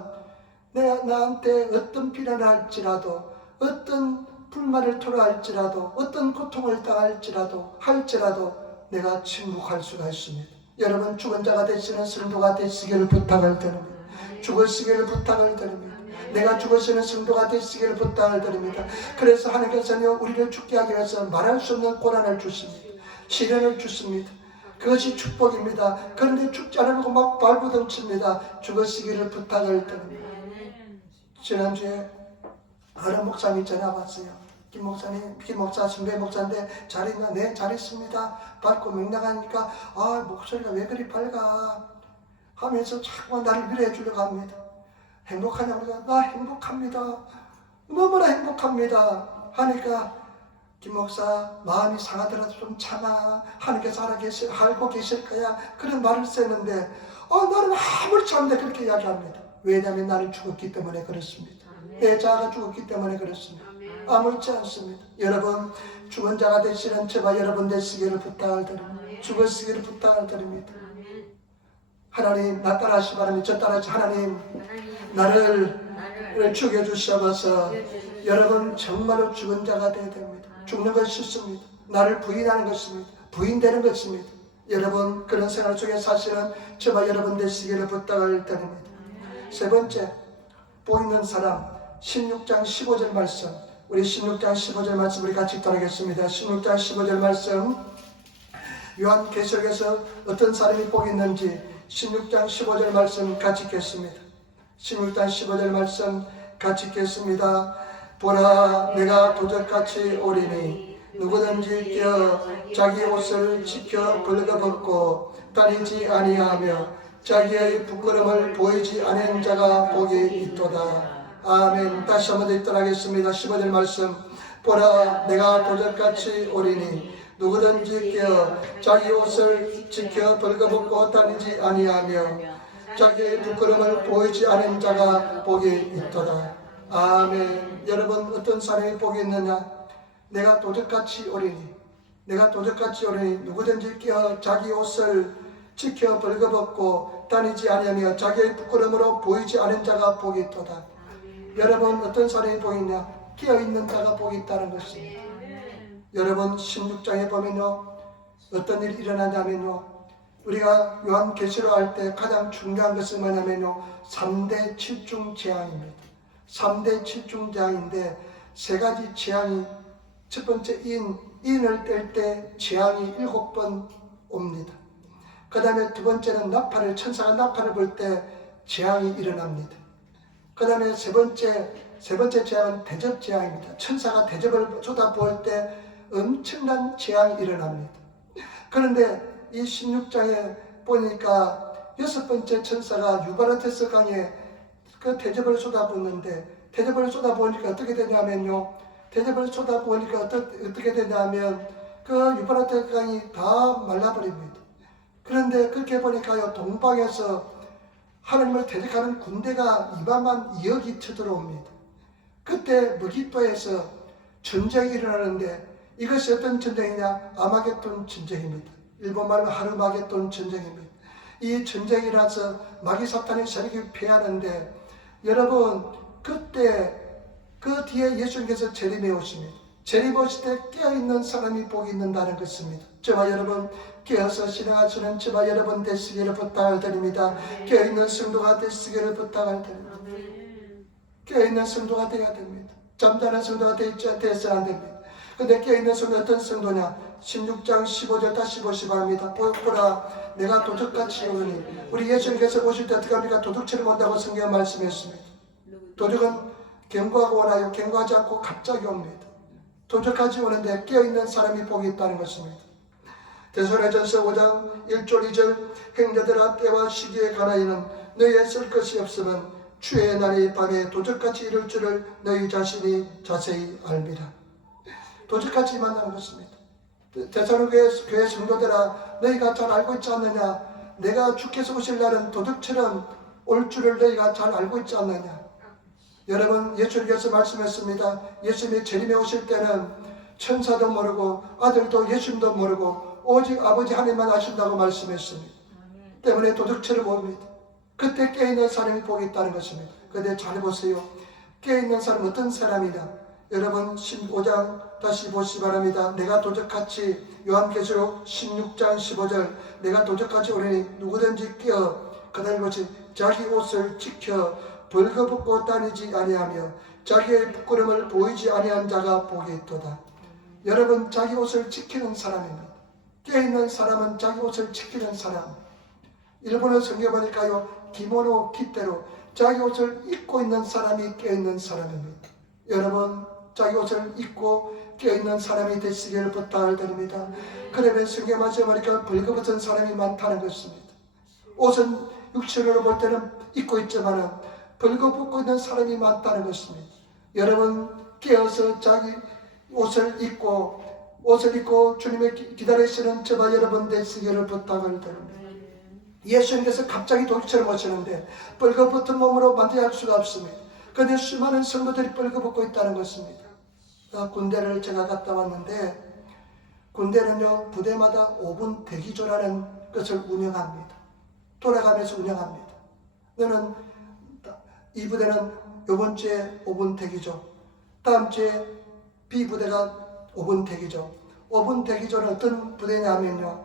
나한테 어떤 비난을 할지라도, 어떤 불만을 토로할지라도, 어떤 고통을 당할지라도 내가 침묵할 수가 있습니다. 여러분, 죽은 자가 되시는 성도가 되시기를 부탁을 드립니다. 죽으시기를 부탁을 드립니다. 내가 죽으시는 성도가 되시기를 부탁을 드립니다. 그래서 하나님께서는 우리를 죽게 하기 위해서 말할 수 없는 고난을 주십니다. 시련을 주십니다. 그것이 축복입니다. 그런데 죽지 않으려고 막 발부둥칩니다. 죽으시기를 부탁을 드립니다. 지난주에 어느 목사님이 전화 왔어요. 김 목사, 선배 목사인데 잘 있나? 네, 잘 있습니다. 밝고 명랑하니까 목소리가 왜 그리 밝아? 하면서 자꾸 나를 위로해 주려고 합니다. 행복하냐고 그러니까 나 행복합니다. 너무나 행복합니다. 하니까 김 목사 마음이 상하더라도 좀 참아. 하나님께서 알고 계실 거야. 그런 말을 썼는데 나는 아무렇지 않은데 그렇게 이야기합니다. 왜냐하면 나는 죽었기 때문에 그렇습니다. 내 자아가 죽었기 때문에 그렇습니다. 아무렇지 않습니다. 여러분, 죽은 자가 되시는 저와 여러분 되시기를 부탁을 드립니다. 죽으시기를 부탁을 드립니다. 하나님, 나 따라하시 바랍니다. 저 따라하시. 하나님, 나를 죽여주시옵소서. 여러분, 정말로 죽은 자가 되어야 됩니다. 죽는 것이 쉽습니다. 나를 부인하는 것입니다. 부인되는 것입니다. 여러분, 그런 생활 속에 사시는 저와 여러분 되시기를 부탁을 드립니다. 세 번째, 보이는 사람, 16장 15절 말씀. 우리 16장 15절 말씀 우리 같이 따라하겠습니다. 16장 15절 말씀, 요한계시록에서 어떤 사람이 복이 있는지 16장 15절 말씀 같이 읽겠습니다. 16장 15절 말씀 같이 읽겠습니다. 보라, 내가 도적같이 오리니 누구든지 끼어 자기 옷을 지켜 벌거벗고 다니지 아니하며 자기의 부끄러움을 보이지 않은 자가 복이 있도다. 아멘. 다시 한번 읽도록 하겠습니다. 15절 말씀, 보라, 내가 도적같이 오리니 누구든지 끼어 자기 옷을 지켜 벌거벗고 다니지 아니하며 자기의 부끄러움을 보이지 않은 자가 복이 있도다. 아멘. 여러분, 어떤 사람이 복이 있느냐? 내가 도적같이 오리니 누구든지 끼어 자기 옷을 지켜 벌거벗고 다니지 아니하며 자기의 부끄러움으로 보이지 않은 자가 복이 있도다. 여러분, 어떤 사람이 복이 있냐? 끼어있는 자가 복이 있다는 것입니다. 여러분, 16장에 보면요, 어떤 일이 일어나냐면요, 우리가 요한계시록 할 때 가장 중요한 것은 뭐냐면요, 3대 7중 재앙입니다. 3대 7중 재앙인데 세 가지 재앙이, 첫 번째 인을 뗄 때 재앙이 7번 옵니다. 그 다음에 두 번째는 천사가 나팔을 불 때 재앙이 일어납니다. 그 다음에 세 번째 재앙은 대접 재앙입니다. 천사가 대접을 쏟아부을 때 엄청난 재앙이 일어납니다. 그런데 이 16장에 보니까 6번째 천사가 유바라테스 강에 그 대접을 쏟아붓는데, 대접을 쏟아부으니까 어떻게 되냐면요, 어떻게 되냐면 그 유바라테스 강이 다 말라버립니다. 그런데 그렇게 보니까요, 동방에서 하나님을 대적하는 군대가 2만 2억이 쳐들어옵니다. 그때 무기토에서 전쟁이 일어나는데, 이것이 어떤 전쟁이냐? 아마겟돈 전쟁입니다. 일본말로 하르마겟돈 전쟁입니다. 이 전쟁이라서 마귀 사탄의 세력이 패하는데, 여러분, 그때 그 뒤에 예수님께서 재림해 오십니다. 재림 오실 때 깨어있는 사람이 복이 있는다는 것입니다. 저와 여러분, 깨어서 신앙하시는 저와 여러분 되시기를 부탁을 드립니다. 깨어있는 성도가 되시기를 부탁을 드립니다. 깨어있는 성도가 되어야 됩니다. 잠자는 성도가 되어서는 안 됩니다. 근데 깨어있는 성도 어떤 성도냐? 16장 15절 다시 보시기 보라, 내가 도적같이 오르니. 우리 예수님께서 오실 때 어떻게 합니까? 도둑처럼 온다고 성경 말씀했습니다. 도둑은 경고하고 오나요? 경고하지 않고 갑자기 옵니다. 도적같이 오는데 깨어있는 사람이 복이 있다는 것입니다. 데살로니가전서 5장 1절 2절 행자들아 때와 시기에 관하여는 너희의 쓸 것이 없으면 주의 날이 밤에 도적같이 이룰 줄을 너희 자신이 자세히 알미라. 도적같이 만나는 것입니다. 데살로니가 교회 성도들아 너희가 잘 알고 있지 않느냐? 내가 주께서 오실 날은 도둑처럼 올 줄을 너희가 잘 알고 있지 않느냐? 여러분, 예수님께서 말씀했습니다. 예수님이 재림에 오실 때는 천사도 모르고 아들도 예수님도 모르고 오직 아버지 하나님만 아신다고 말씀했습니다. 때문에 도둑처럼 옵니다. 그때 깨어있는 사람이 복이 있다는 것입니다. 그런데 잘 보세요. 깨어있는 사람은 어떤 사람이냐? 여러분 15장 다시 보시기 바랍니다. 내가 도적같이 요한계시록 16장 15절 내가 도적같이 오리니 누구든지 깨어 그날 것이 자기 옷을 지켜 벌거벗고 다니지 아니하며 자기의 부끄러움을 보이지 아니한 자가 복이 있도다. 여러분, 자기 옷을 지키는 사람입니다. 깨어있는 사람은 자기 옷을 지키는 사람. 일본어 성경 보니까요, 기모노 기대로 자기 옷을 입고 있는 사람이 깨어있는 사람입니다. 여러분, 자기 옷을 입고 깨어있는 사람이 되시기를 부탁을 드립니다. 그러면 성경 말씀에 보니까 벌거벗은 사람이 많다는 것입니다. 옷은 육체로 볼 때는 입고 있지만은 벌거벗고 있는 사람이 많다는 것입니다. 여러분, 깨어서 자기 옷을 입고 주님의 기다리시는 저와 여러분 되시기를 부탁을 드립니다. 예수님께서 갑자기 도둑처럼 오시는데 벌거벗은 몸으로 맞이할 수가 없습니다. 그런데 수많은 성도들이 벌거벗고 있다는 것입니다. 군대를 제가 갔다 왔는데 군대는요 부대마다 5분 대기조라는 것을 운영합니다. 돌아가면서 운영합니다. 너는 이 부대는 이번 주에 5분 대기조, 다음 주에 B 부대가 5분 대기조. 5분 대기조는 어떤 부대냐면요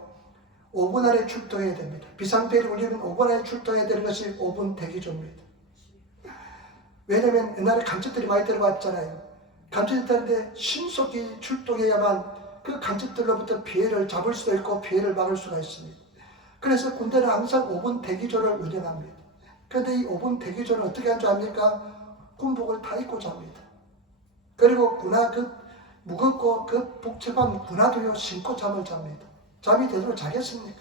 5분 안에 출동해야 됩니다. 비상벨이 울리면 5분 안에 출동해야 되는 것이 5분 대기조입니다. 왜냐하면 옛날에 간첩들이 많이 들어왔잖아요. 간첩이 있다는데 신속히 출동해야만 그 간첩들로부터 피해를 잡을 수도 있고 피해를 막을 수가 있습니다. 그래서 군대는 항상 5분 대기조를 운영합니다. 그런데 이 5분 대기조는 어떻게 하는 줄 압니까? 군복을 다 입고 잡니다. 그리고 무겁고 그 복잡한 군화도요 신고 잠을 잡니다. 잠이 되도록 자겠습니까?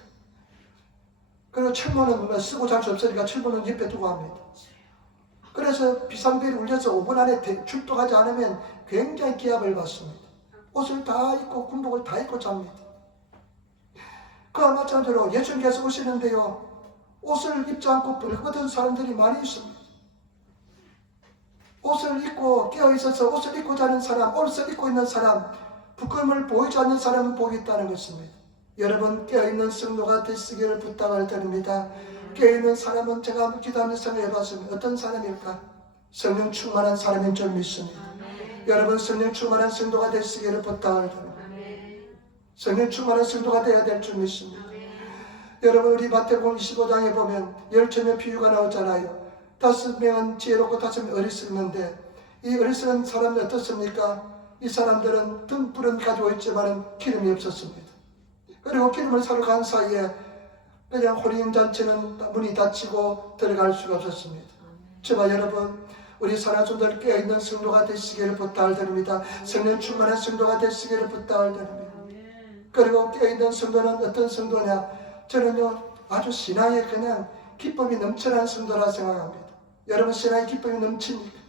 그리고 철문은 쓰고 잘 수 없으니까 철문은 옆에 두고 합니다. 그래서 비상벨이 울려서 5분 안에 출동하지 않으면 굉장히 기합을 받습니다. 옷을 다 입고 군복을 다 입고 잡니다. 그와 마찬가지로 예수님께서 오시는데요 옷을 입지 않고 벌거벗은 사람들이 많이 있습니다. 옷을 입고 깨어있어서 옷을 입고 자는 사람, 옷을 입고 있는 사람, 부끄러움을 보이지 않는 사람은 복이 있다는 것입니다. 여러분, 깨어있는 성도가 되시기를 부탁을 드립니다. 깨어있는 사람은 제가 기도하면서 생각해봤습니다. 어떤 사람일까? 성령 충만한 사람인 줄 믿습니다. 여러분, 성령 충만한 성도가 되시기를 부탁을 드립니다. 성령 충만한 성도가 되어야 될 줄 믿습니다. 여러분, 우리 마태복음 25장에 보면 10처녀 비유가 나오잖아요. 5명은 지혜롭고 5명은 어리석는데 이 어리석은 사람은 어떻습니까? 이 사람들은 등불은 가지고 있지만 기름이 없었습니다. 그리고 기름을 사러 간 사이에 그냥 혼인잔치는 문이 닫히고 들어갈 수가 없었습니다. 저와 여러분, 우리 사랑하는 성도들 깨어있는 성도가 되시기를 부탁을 드립니다. 성령 충만한 성도가 되시기를 부탁을 드립니다. 그리고 깨어있는 성도는 어떤 성도냐? 저는요 아주 신앙에 그냥 기쁨이 넘쳐나는 성도라 생각합니다. 여러분, 신앙의 기쁨이 넘칩니까?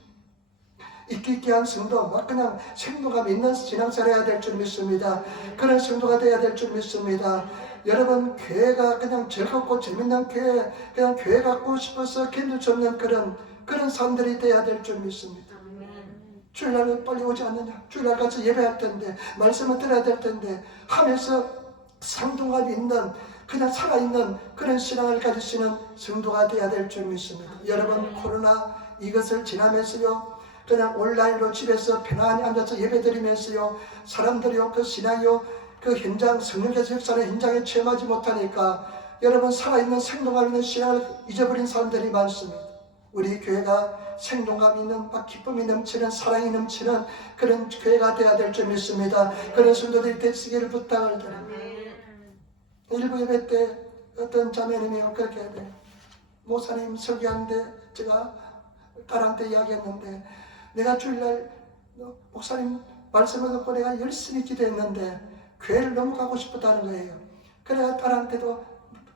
있기있기한 성도, 막 그냥 생동감 있는 신앙생활 해야 될 줄 믿습니다. 그런 성도가 돼야 될 줄 믿습니다. 여러분, 교회가 그냥 즐겁고 재밌는 교회, 그냥 교회 갖고 싶어서 견딜 수 없는 그런 사람들이 돼야 될 줄 믿습니다. 주일날은 빨리 오지 않느냐? 주일날 가서 예배할 텐데, 말씀을 들어야 될 텐데 하면서 상동감이 있는, 그냥 살아있는 그런 신앙을 가지시는 성도가 되어야 될 줄 믿습니다. 여러분, 코로나 이것을 지나면서요 그냥 온라인으로 집에서 편안히 앉아서 예배드리면서요 사람들이요 그 신앙이요 그 현장 성령께서 역사하는 현장에 체험하지 못하니까 여러분 살아있는 생동감 있는 신앙을 잊어버린 사람들이 많습니다. 우리 교회가 생동감 있는 막 기쁨이 넘치는 사랑이 넘치는 그런 교회가 되어야 될 줄 믿습니다. 그런 성도들이 되시기를 부탁을 드립니다. 일부 예배 때 어떤 자매님이 그렇게 해요. 목사님 설교하는데 제가 딸한테 이야기했는데 내가 주일날 목사님 말씀을 듣고 내가 열심히 기도했는데 교회를 너무 가고 싶었다는 거예요. 그래가 딸한테도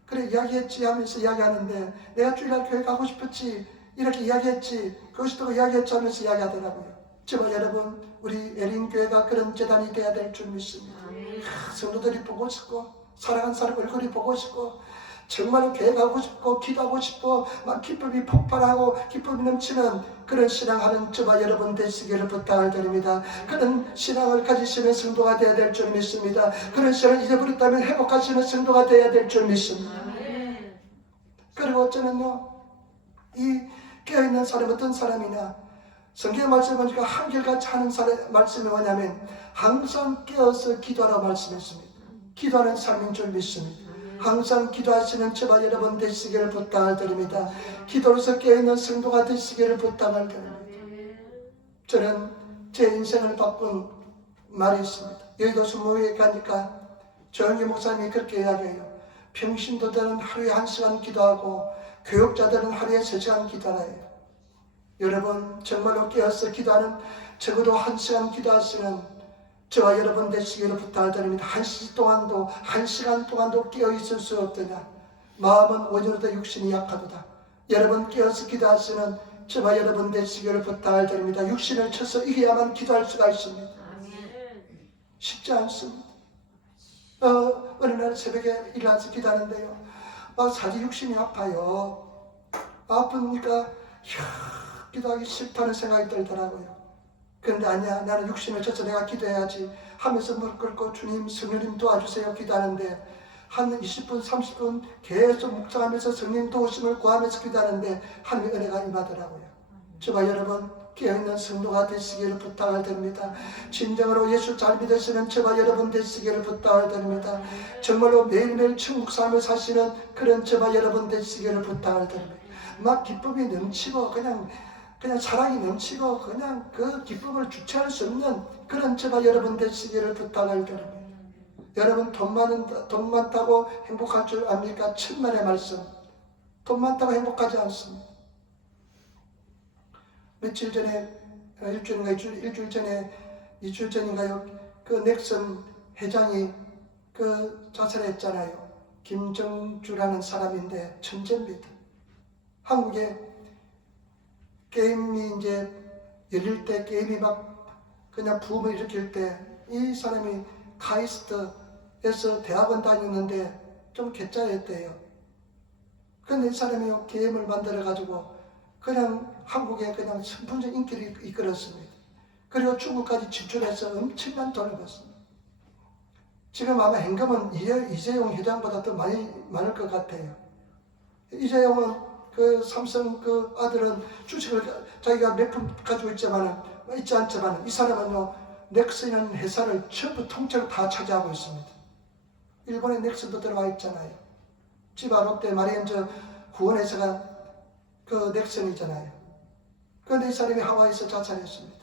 그래 이야기했지 하면서 이야기하는데 내가 주일날 교회 가고 싶었지 이렇게 이야기했지 그것도 이야기했지 하면서 이야기하더라고요. 정말 여러분 우리 에린교회가 그런 재단이 돼야 될 줄 믿습니다. 성도들이 보고 싶고 사랑하는 사람 얼굴이 보고 싶고 정말로 교회 가고 싶고 기도하고 싶고 막 기쁨이 폭발하고 기쁨이 넘치는 그런 신앙하는 저와 여러분 되시기를 부탁을 드립니다. 그런 신앙을 가지시는 성도가 되어야 될 줄 믿습니다. 그런 신앙을 잊어버렸다면 회복하시는 성도가 되어야 될 줄 믿습니다. 그리고 저는요 이 깨어있는 사람 어떤 사람이냐 성경 말씀 보니까 한결같이 하는 말씀이 뭐냐면 항상 깨어서 기도하라고 말씀했습니다. 기도하는 삶인 줄 믿습니다. 항상 기도하시는 저와 여러분 되시기를 부탁을 드립니다. 기도로서 깨어있는 성도가 되시기를 부탁을 드립니다. 저는 제 인생을 바꾼 말이 있습니다. 여의도 수모회에 가니까 조영기 목사님이 그렇게 이야기해요. 평신도들은 하루에 1시간 기도하고 교육자들은 하루에 3시간 기도하래요. 여러분 정말로 깨어서 기도하는 적어도 1시간 기도하시는 저와 여러분 되시기를 부탁을 드립니다. 1시간 동안도 깨어있을 수 없더냐. 마음은 원효로도 육신이 약하도다. 여러분 깨어서 기도하시는 저와 여러분 되시기를 부탁을 드립니다. 육신을 쳐서 이겨야만 기도할 수가 있습니다. 쉽지 않습니다. 어느 날 새벽에 일어나서 기도하는데요. 막 사지 육신이 아파요. 아프니까 기도하기 싫다는 생각이 들더라고요. 그런데 아니야 나는 육신을 쳐서 내가 기도해야지 하면서 무릎 꿇고 주님 성령님 도와주세요 기도하는데 한 20분 30분 계속 묵상하면서 성령 도우심을 구하면서 기도하는데 하나님의 은혜가 임하더라고요. 저와 여러분 깨어있는 성도가 되시기를 부탁을 드립니다. 진정으로 예수 잘 믿으시는 저와 여러분 되시기를 부탁을 드립니다. 정말로 매일매일 천국 삶을 사시는 그런 저와 여러분 되시기를 부탁을 드립니다. 막 기쁨이 넘치고 그냥 사랑이 넘치고 그냥 그 기쁨을 주체할 수 없는 그런 저와 여러분 되시기를 부탁을 드립니다. 여러분 돈 많다고 행복할 줄 압니까? 천만의 말씀. 돈 많다고 행복하지 않습니다. 며칠 전에 일주일 전에 2주일 전인가요? 그 넥슨 회장이 그 자살했잖아요. 김정주라는 사람인데 천재입니다. 한국에 게임이 이제 열릴 때 게임이 막 그냥 붐을 일으킬 때 이 사람이 카이스트에서 대학원 다녔는데 좀 개짜였대요. 그런데 이 사람이 게임을 만들어 가지고 그냥 한국에 그냥 선풍적 인기를 이끌었습니다. 그리고 중국까지 진출해서 엄청난 돈을 벌었습니다. 지금 아마 현금은 이재용 회장보다 더 많을 것 같아요. 이재용은 그 삼성 그 아들은 주식을 자기가 몇 푼 가지고 있지 않지만 이 사람은요 넥슨이라는 회사를 전부 통째로 다 차지하고 있습니다. 일본에 넥슨도 들어와 있잖아요. 지바 롯데 마리엔저 구원회사가 그 넥슨이잖아요. 그런데 이 사람이 하와이에서 자살했습니다.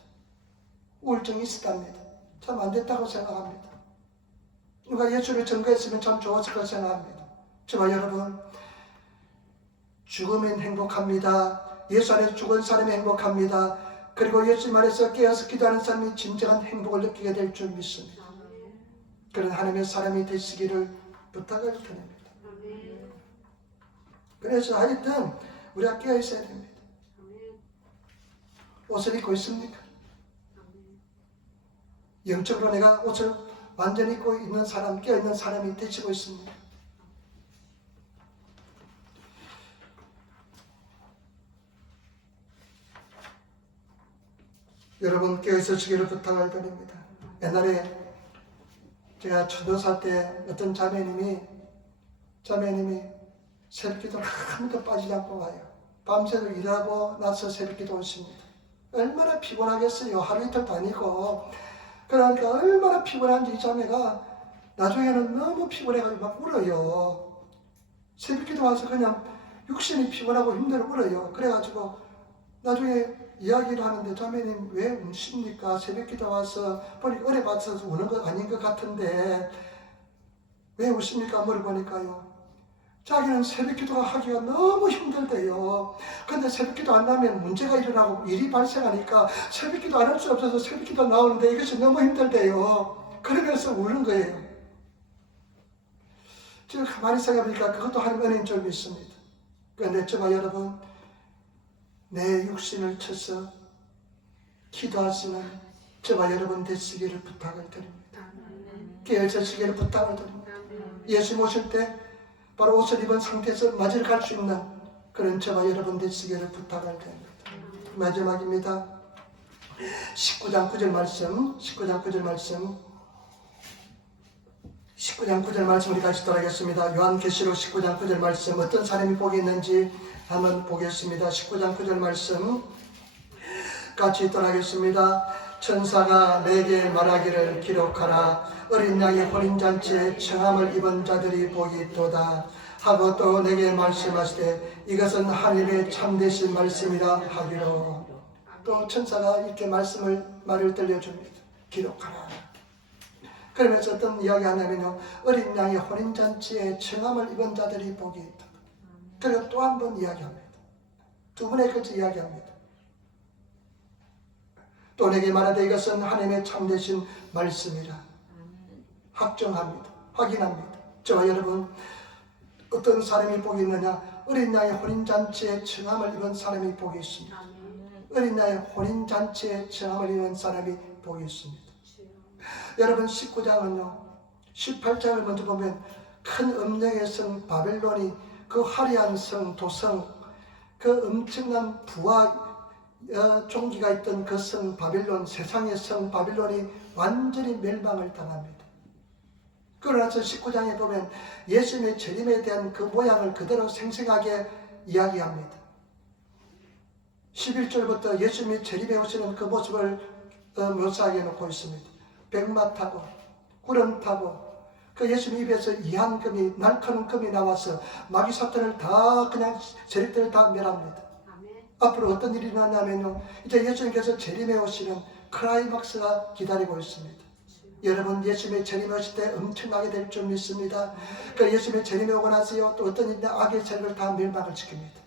우울증이 있었답니다. 참 안 됐다고 생각합니다. 누가 예수를 전거했으면 참 좋았을 거라고 생각합니다. 저와 여러분 죽으면 행복합니다. 예수 안에서 죽은 사람이 행복합니다. 그리고 예수님 안에서 깨어서 기도하는 사람이 진정한 행복을 느끼게 될 줄 믿습니다. 그런 하나님의 사람이 되시기를 부탁을 드립니다. 그래서 하여튼 우리가 깨어 있어야 됩니다. 옷을 입고 있습니까? 영적으로 내가 옷을 완전히 입고 있는 사람, 깨어 있는 사람이 되시고 있습니다. 여러분 깨어 있으시기를 부탁을 드립니다. 옛날에 제가 초등사 때 어떤 자매님이 새벽기도 아무도 빠지지 않고 와요. 밤새도록 일하고 나서 새벽기도 오십니다. 얼마나 피곤하겠어요. 하루 이틀 다니고. 그러니까 얼마나 피곤한지 이 자매가 나중에는 너무 피곤해가지고 막 울어요. 새벽기도 와서 그냥 육신이 피곤하고 힘들어 울어요. 그래가지고 나중에 이야기를 하는데 자매님 왜 우십니까? 새벽기도 와서 보니까 은혜 받아서 우는 거 아닌 것 같은데 왜 우십니까? 물어보니까요. 자기는 새벽기도가 하기가 너무 힘들대요. 근데 새벽기도 안 나면 문제가 일어나고 일이 발생하니까 새벽기도 안 할 수 없어서 새벽기도 나오는데 이것이 너무 힘들대요. 그러면서 우는 거예요. 지금 가만히 생각해보니까 그것도 하나님 은혜인 줄 믿습니다. 그런데 저와 여러분, 내 육신을 쳐서 기도하시는 저와 여러분 되시기를 부탁을 드립니다. 깨어지시기를 부탁을 드립니다. 예수 모실 때 바로 옷을 입은 상태에서 맞으러 갈 수 있는 그런 저와 여러분 되시기를 부탁을 드립니다. 마지막입니다. 19장 9절 말씀, 19장 9절 말씀 우리 같이 따라하겠습니다. 요한계시록 19장 9절 말씀 어떤 사람이 복이 있는지 한번 보겠습니다. 19장 9절 말씀 같이 따라하겠습니다. 천사가 내게 말하기를 기록하라. 어린 양의 혼인잔치에 청함을 입은 자들이 복이 있도다 하고 또 내게 말씀하시되 이것은 하나님의 참되신 말씀이라 하기로. 또 천사가 이렇게 말을 들려줍니다. 기록하라. 그러면서 어떤 이야기 하냐면요, 어린 양의 혼인잔치에 청함을 입은 자들이 복이 있다. 그리고 또 한 번 이야기합니다. 두 번에 걸쳐 이야기합니다. 또 내게 말하되 이것은 하나님의 참되신 말씀이라. 확정합니다. 확인합니다. 저와 여러분, 어떤 사람이 복이 있느냐? 어린 양의 혼인잔치에 청함을 입은 사람이 복이 있습니다. 어린 양의 혼인잔치에 청함을 입은 사람이 복이 있습니다. 여러분, 19장은요 18장을 먼저 보면 큰 음령의 성 바벨론이 그 화려한 성 도성, 그 엄청난 부와 종기가 있던 그 성 바벨론, 세상의 성 바벨론이 완전히 멸망을 당합니다. 그러나서 19장에 보면 예수님의 재림에 대한 그 모양을 그대로 생생하게 이야기합니다. 11절부터 예수님이 재림에 오시는 그 모습을 묘사하게 놓고 있습니다. 백마 타고 구름 타고 그 예수님 입에서 이한금이 날카로운 금이 나와서 마귀 사탄을 다 그냥 세력들을 다 멸합니다. 앞으로 어떤 일이 일어나냐면요, 이제 예수님께서 재림에 오시는 클라이막스가 기다리고 있습니다. 여러분, 예수님의 재림에 오실 때 엄청나게 될 줄 믿습니다. 그 예수님의 재림에 오고 나서요, 또 어떤 일이나 악의 세력을 다 멸망을 시킵니다.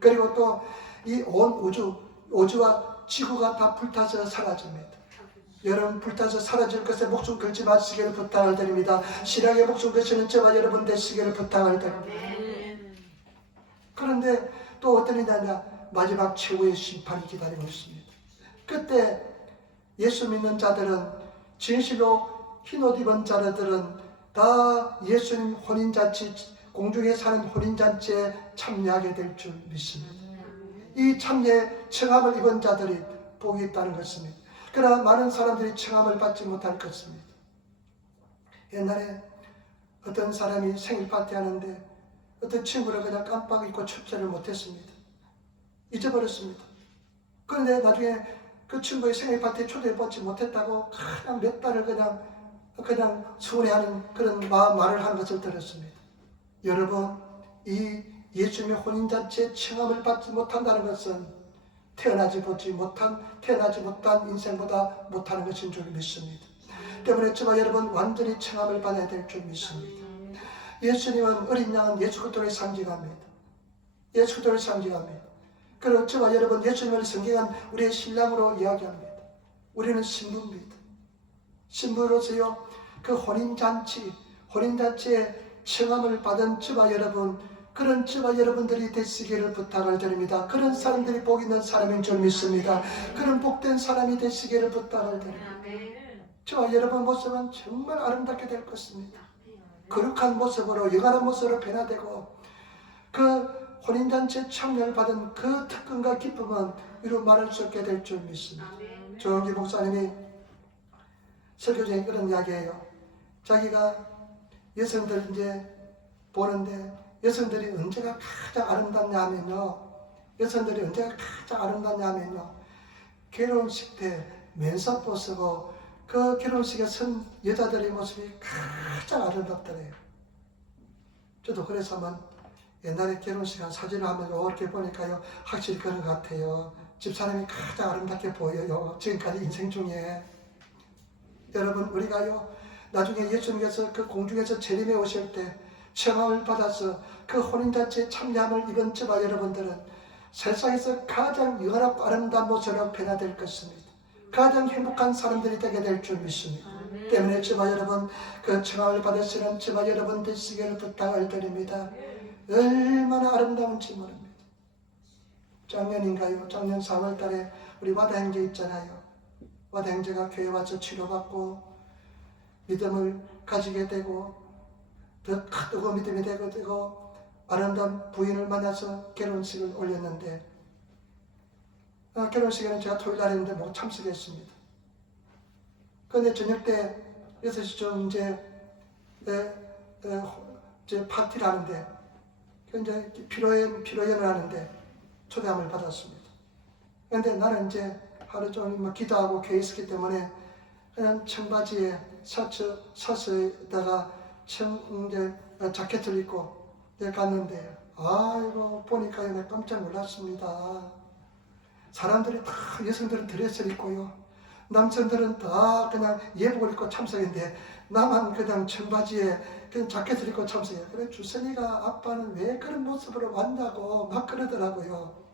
그리고 또 이 온 우주와 지구가 다 불타서 사라집니다. 여러분, 불타서 사라질 것에 목숨 걸지 마시기를 부탁을 드립니다. 신앙의 목숨 걸치는 저와 여러분 되시기를 부탁을 드립니다. 그런데 또 어떤 일이냐, 마지막 최후의 심판이 기다리고 있습니다. 그때 예수 믿는 자들은, 진실로 흰옷 입은 자들은 다 예수님 혼인잔치, 공중에 사는 혼인잔치에 참여하게 될 줄 믿습니다. 이 참여에 청함을 입은 자들이 복이 있다는 것입니다. 그러나 많은 사람들이 청함을 받지 못할 것입니다. 옛날에 어떤 사람이 생일 파티 하는데 어떤 친구를 그냥 깜빡 잊고 초대를 못했습니다. 잊어버렸습니다. 그런데 나중에 그 친구의 생일 파티에 초대받지 못했다고 그냥 몇 달을 그냥 서운해하는 그런 말을 한 것을 들었습니다. 여러분, 이 예수님의 혼인잔치에 청함을 받지 못한다는 것은 태어나지 못한 인생보다 못하는 것인 줄 믿습니다. 때문에 저와 여러분 완전히 청함을 받아야 될 줄 믿습니다. 예수님은, 어린 양은 예수 그리스도를 상징합니다. 예수 그리스도를 상징합니다. 그리고 저와 여러분, 예수님을 성경은 우리의 신랑으로 이야기합니다. 우리는 신부입니다. 신부로서요, 그 혼인잔치에 청함을 받은 저와 여러분, 그런 저와 여러분들이 되시기를 부탁을 드립니다. 그런 사람들이 복 있는 사람인 줄 믿습니다. 그런 복된 사람이 되시기를 부탁을 드립니다. 저와 여러분 모습은 정말 아름답게 될 것입니다. 거룩한 모습으로, 영원한 모습으로 변화되고, 그 혼인잔치에 참여를 받은 그 특권과 기쁨은 이루 말할 수 없게 될 줄 믿습니다. 조영기 목사님이 설교 중에 그런 이야기예요. 자기가 여성들 이제 보는데 여성들이 언제가 가장 아름답냐 하면요, 결혼식 때 면사포 쓰고 그 결혼식에 선 여자들의 모습이 가장 아름답더래요. 저도 그래서 한번 옛날에 결혼식 한 사진을 한번 이렇게 보니까요, 확실히 그런 것 같아요. 집사람이 가장 아름답게 보여요. 지금까지 인생 중에. 여러분, 우리가요, 나중에 예수님께서 그 공중에서 재림해 오실 때 청함을 받아서 그 혼인잔치에 참여함을 입은 저와 여러분들은 세상에서 가장 영원하고 아름다운 모습으로 변화될 것입니다. 가장 행복한 사람들이 되게 될 줄 믿습니다. 때문에 저와 여러분 그 청함을 받으시는 저와 여러분 되시기를 부탁을 드립니다. 얼마나 아름다운지 모릅니다. 작년인가요? 작년 4월달에 우리 와다행제 있잖아요. 와다행제가 교회 와서 치료받고 믿음을 가지게 되고 더 뜨거운 믿음이 되고 아름다운 부인을 만나서 결혼식을 올렸는데 결혼식에는 제가 토요일날 했는데 못 참석했습니다. 그런데 저녁 때 6시쯤 이제 파티를 하는데 이제 피로연을 하는데 초대함을 받았습니다. 그런데 나는 이제 하루 종일 기도하고 교회에 있었기 때문에 그냥 청바지에 셔츠에다가 자켓을 입고 갔는데 아이고 보니까 내가 깜짝 놀랐습니다. 사람들이 다 여성들은 드레스를 입고요. 남성들은 다 그냥 예복을 입고 참석했는데 나만 그냥 청바지에 그냥 자켓을 입고 참석해요. 그래 주선이가 아빠는 왜 그런 모습으로 왔냐고 막 그러더라고요.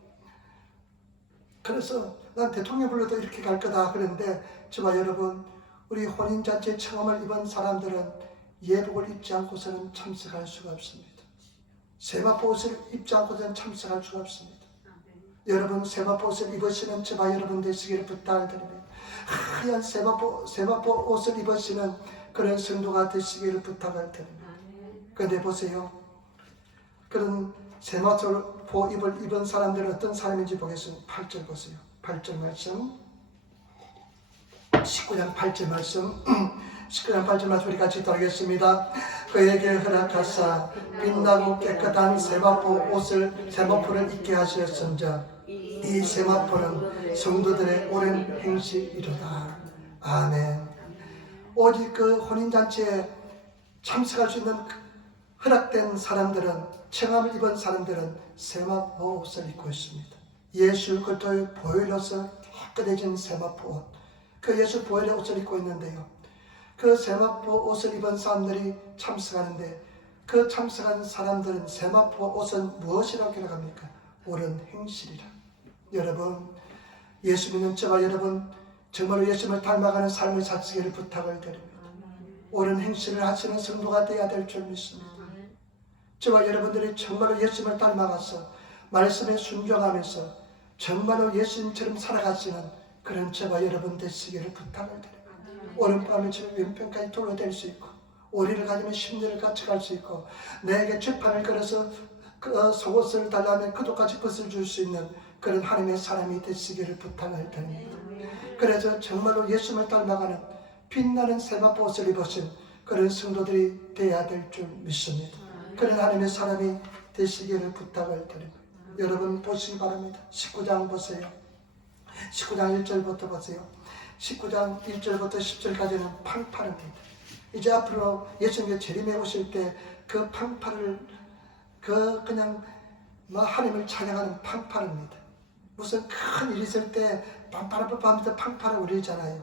그래서 난 대통령 불러도 이렇게 갈 거다 그랬는데 저와 여러분 우리 혼인잔치에 청함을 입은 사람들은 예복을 입지 않고서는 참석할 수가 없습니다. 세마포 옷을 입지 않고서는 참석할 수가 없습니다. 여러분 세마포 옷을 입으시는 저와 여러분 되시기를 부탁을 드립니다. 하얀 세마포 옷을 입으시는 그런 성도가 되시기를 부탁을 드립니다. 그런데 보세요. 그런 세마포 입은 사람들은 어떤 사람인지 보겠습니다. 8절 보세요. 8절 말씀 19장 8절 말씀 19장 8절 말씀 우리 같이 따르겠습니다. 그에게 허락하사 빛나고 깨끗한 세마포를 입게 하셨은즉 이 세마포는 성도들의 오랜 행실이로다. 아멘. 오직 그 혼인잔치에 참석할 수 있는 허락된 사람들은 청함을 입은 사람들은 세마포 옷을 입고 있습니다. 예수 그리스도의 보혈로서 깨끗해진 세마포 옷. 그 예수 보혈의 옷을 입고 있는데요. 그 세마포 옷을 입은 사람들이 참석하는데 그 참석한 사람들은 세마포 옷은 무엇이라고 기록합니까? 옳은 행실이라. 여러분 예수 믿는 저와 여러분 정말로 예수님을 닮아가는 삶을 사시기를 부탁을 드립니다. 옳은 행실을 하시는 성도가 되어야 될 줄 믿습니다. 저와 여러분들이 정말로 예수님을 닮아가서 말씀에 순종하면서 정말로 예수님처럼 살아가시는 그런 저와 여러분 되시기를 부탁을 드립니다. 오른밤에 저 왼편까지 돌아댈 수 있고 오리를 가지면 심리를 같이 갈 수 있고 내게 재판을 걸어서 그 속옷을 달라면 그도까지 벗을 줄 수 있는 그런 하나님의 사람이 되시기를 부탁을 드립니다. 그래서 정말로 예수님을 닮아가는 빛나는 세마포 옷을 입으신 그런 성도들이 되어야 될 줄 믿습니다. 그런 하나님의 사람이 되시기를 부탁을 드립니다. 여러분 보시기 바랍니다. 19장 보세요. 19장 1절부터 보세요. 19장 1절부터 10절까지는 팡파릅니다. 이제 앞으로 예수님께 재림에 오실 때 그 팡파를 그냥 하나님을 찬양하는 팡파릅니다. 무슨 큰 일이 있을 때 팡파라하면서 팡파라 울리잖아요.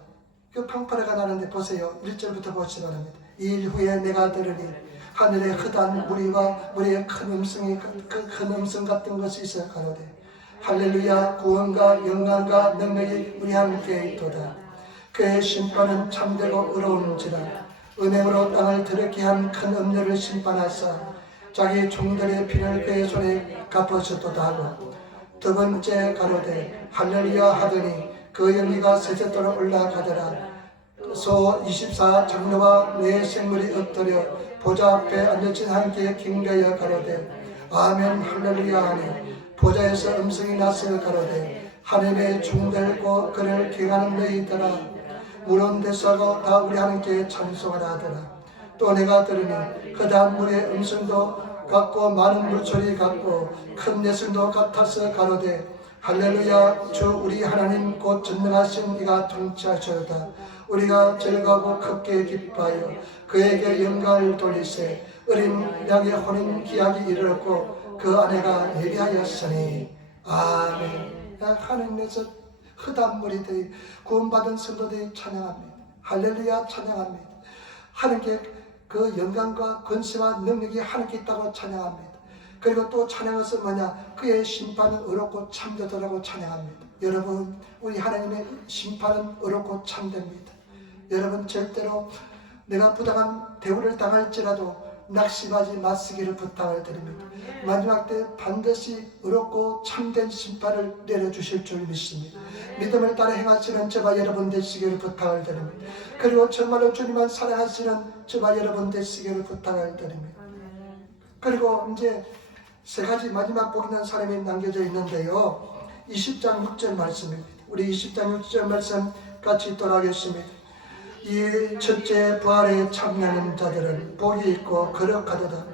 그 팡파라가 나는데 보세요. 1절부터 보시기 바랍니다. 이 일 후에 내가 들으니 하늘에 흐단 무리와 무리의 큰 음성 같은 것이 있어 가로되 할렐루야 구원과 영광과 능력이 우리 함께 있도다. 그의 심판은 참되고 의로운지라. 은행으로 땅을 더럽게 한 큰 음료를 심판하사 자기 종들의 피를 그의 손에 갚으셨도다 하고 두 번째 가로되 할렐루야 하더니 그 영리가 세세토로 올라가더라. 소 24 장로와 네 생물이 엎드려 보좌 앞에 앉으신 함께 킹되어 가로되 아멘 할렐루야 하니 보좌에서 음성이 나서 가로되 하나님의 종들고 그를 경하는 너희들아 물은 대사고 다 우리 하나님께 찬송하라 하더라. 또 내가 들으니 그 다음 물의 음성도 같고 많은 물소리 같고 큰 내성도 같아서 가로되 할렐루야 주 우리 하나님 곧 전능하신 이가 통치하시오다. 우리가 즐거워 크게 기뻐하여 그에게 영광을 돌리세. 어린 양의 혼인 기약이 이르렀고 그 아내가 예비하였으니 아멘. 하나님께서 흑암 무리들이 구원받은 성도들이 찬양합니다. 할렐루야 찬양합니다. 하나님께 그 영광과 권세와 능력이 하나님께 있다고 찬양합니다. 그리고 또 찬양은 뭐냐? 그의 심판은 의롭고 참되더라고 찬양합니다. 여러분, 우리 하나님의 심판은 의롭고 참됩니다. 여러분, 절대로 내가 부당한 대우를 당할지라도 낙심하지 마시기를 부탁을 드립니다. 마지막 때 반드시 의롭고 참된 심판을 내려주실 줄 믿습니다. 믿음을 따라 행하시는 저와 여러분 되시기를 부탁을 드립니다. 그리고 정말로 주님만 사랑하시는 저와 여러분 되시기를 부탁을 드립니다. 그리고 이제 세 가지 마지막 복 있는 사람이 남겨져 있는데요. 20장 6절 말씀입니다. 우리 20장 6절 말씀 같이 읽도록하겠습니다. 이 첫째 부활에 참여하는 자들은 복이 있고 거룩하도다.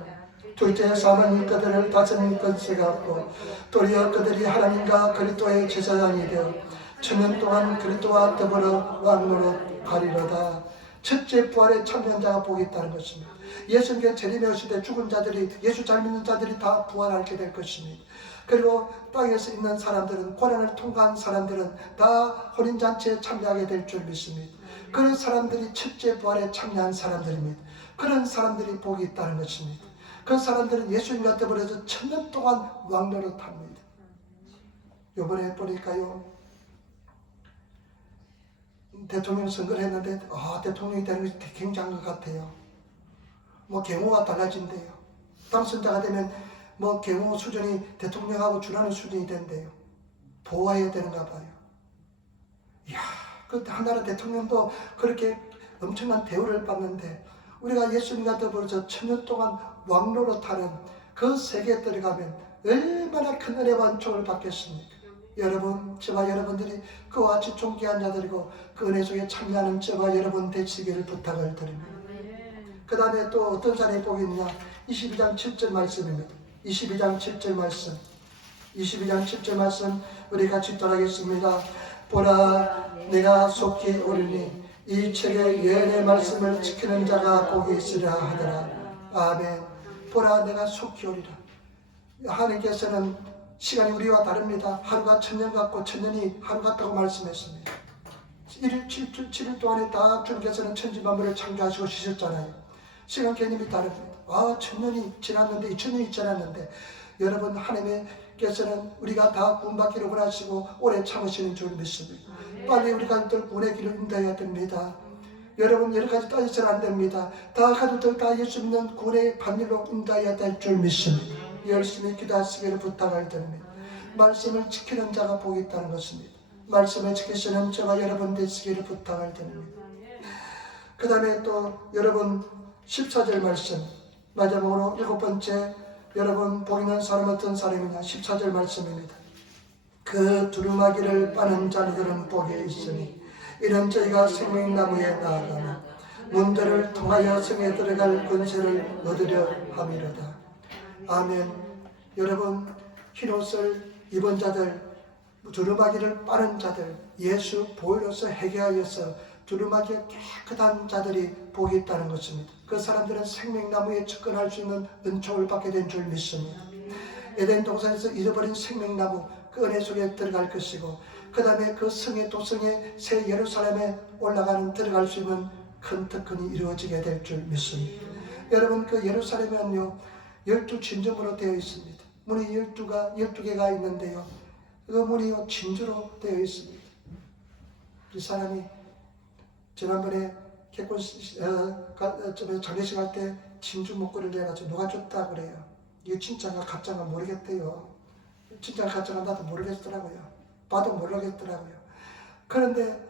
둘째 사망이 그들을 다스리는 권세가 없고 도리어 그들이 하나님과 그리스도의 제사장이 되어 천년 동안 그리스도와 더불어 왕노로 가리로다. 첫째 부활에 참여한 자가 복이 있다는 것입니다. 예수님께 재림의 시대 죽은 자들이, 예수 잘 믿는 자들이 다 부활하게 될 것입니다. 그리고 땅에서 있는 사람들은, 고난을 통과한 사람들은 다 혼인잔치에 참여하게 될 줄 믿습니다. 그런 사람들이 첫째 부활에 참여한 사람들입니다. 그런 사람들이 복이 있다는 것입니다. 그 사람들은 예수님과 더불어서 천년 동안 왕노릇 합니다. 요번에 보니까요, 대통령 선거를 했는데 대통령이 되는 것이 굉장한 것 같아요. 뭐 경호가 달라진대요. 당선자가 되면 뭐 경호 수준이 대통령하고 준하는 수준이 된대요. 보호해야 되는가 봐요. 이야, 그 하나라 대통령도 그렇게 엄청난 대우를 받는데 우리가 예수님과 더불어서 천년 동안 왕노릇하는 그 세계에 들어가면 얼마나 큰 은혜와 은총을 받겠습니까? 여러분, 저와 여러분들이 그와 같이 존귀한 자들이고 그 은혜 속에 참여하는 저와 여러분 되시기를 부탁을 드립니다. 그 다음에 또 어떤 사람이 복이 있느냐? 22장 7절 말씀입니다. 22장 7절 말씀. 22장 7절 말씀 우리 같이 읽도록하겠습니다. 보라, 내가 속히 오르니 이 책의 예언의 말씀을 지키는 자가 복이 있으리라 하더라. 아멘. 보라, 내가 속히 오리라. 하나님께서는 시간이 우리와 다릅니다. 하루가 천년 같고 천년이 하루 같다고 말씀했습니다. 7일 동안에 다 주님께서는 천지 만물을 창조하시고 쉬셨잖아요. 시간 개념이 다릅니다. 천년이 지났는데 2000년이 지났는데 여러분, 하나님께서는 우리가 다 구원받기를 원하시고 오래 참으시는 줄 믿습니다. 빨리 우리 가족들 구원의 길을 인도해야 됩니다. 여러분, 여러 가지 따져서는 안 됩니다. 다 가족들 다 예수 믿는 구원의 반일로 인도해야 될 줄 믿습니다. 열심히 기도하시기를 부탁을 드립니다. 말씀을 지키는 자가 복이 있다는 것입니다. 말씀을 지키시는 저와 여러분 되시기를 부탁을 드립니다. 그 다음에 또 여러분 14절 말씀, 마지막으로 7번째 여러분 복 있는 사람 어떤 사람이냐? 14절 말씀입니다. 그 두루마기를 빠는 자들은 복이 있으니 이런 저희가 생명나무에 나아가며 문들을 통하여 성에 들어갈 권세를 얻으려 함이로다. 아멘. 여러분, 흰옷을 입은 자들, 두루마기를 빠른 자들, 예수 보혈로서 해결하여서 두루마기가 깨끗한 자들이 복이 있다는 것입니다. 그 사람들은 생명나무에 접근할 수 있는 은총을 받게 된 줄 믿습니다. 에덴 동산에서 잃어버린 생명나무, 그 은혜 속에 들어갈 것이고 그 다음에 그 성의 도성의 새 예루살렘에 올라가는 들어갈 수 있는 큰 특권이 이루어지게 될 줄 믿습니다. 여러분, 그 예루살렘은요 12진주으로 되어 있습니다. 문이 12개가 있는데요, 그 문이 진주로 되어 있습니다. 이 사람이 지난번에 결혼 장례식 할 때 진주 목걸이를 내가지고 누가 줬다 그래요. 이게 진짜가 가짜가 모르겠대요. 진짜가 가짜가 나도 모르겠더라고요. 봐도 모르겠더라고요. 그런데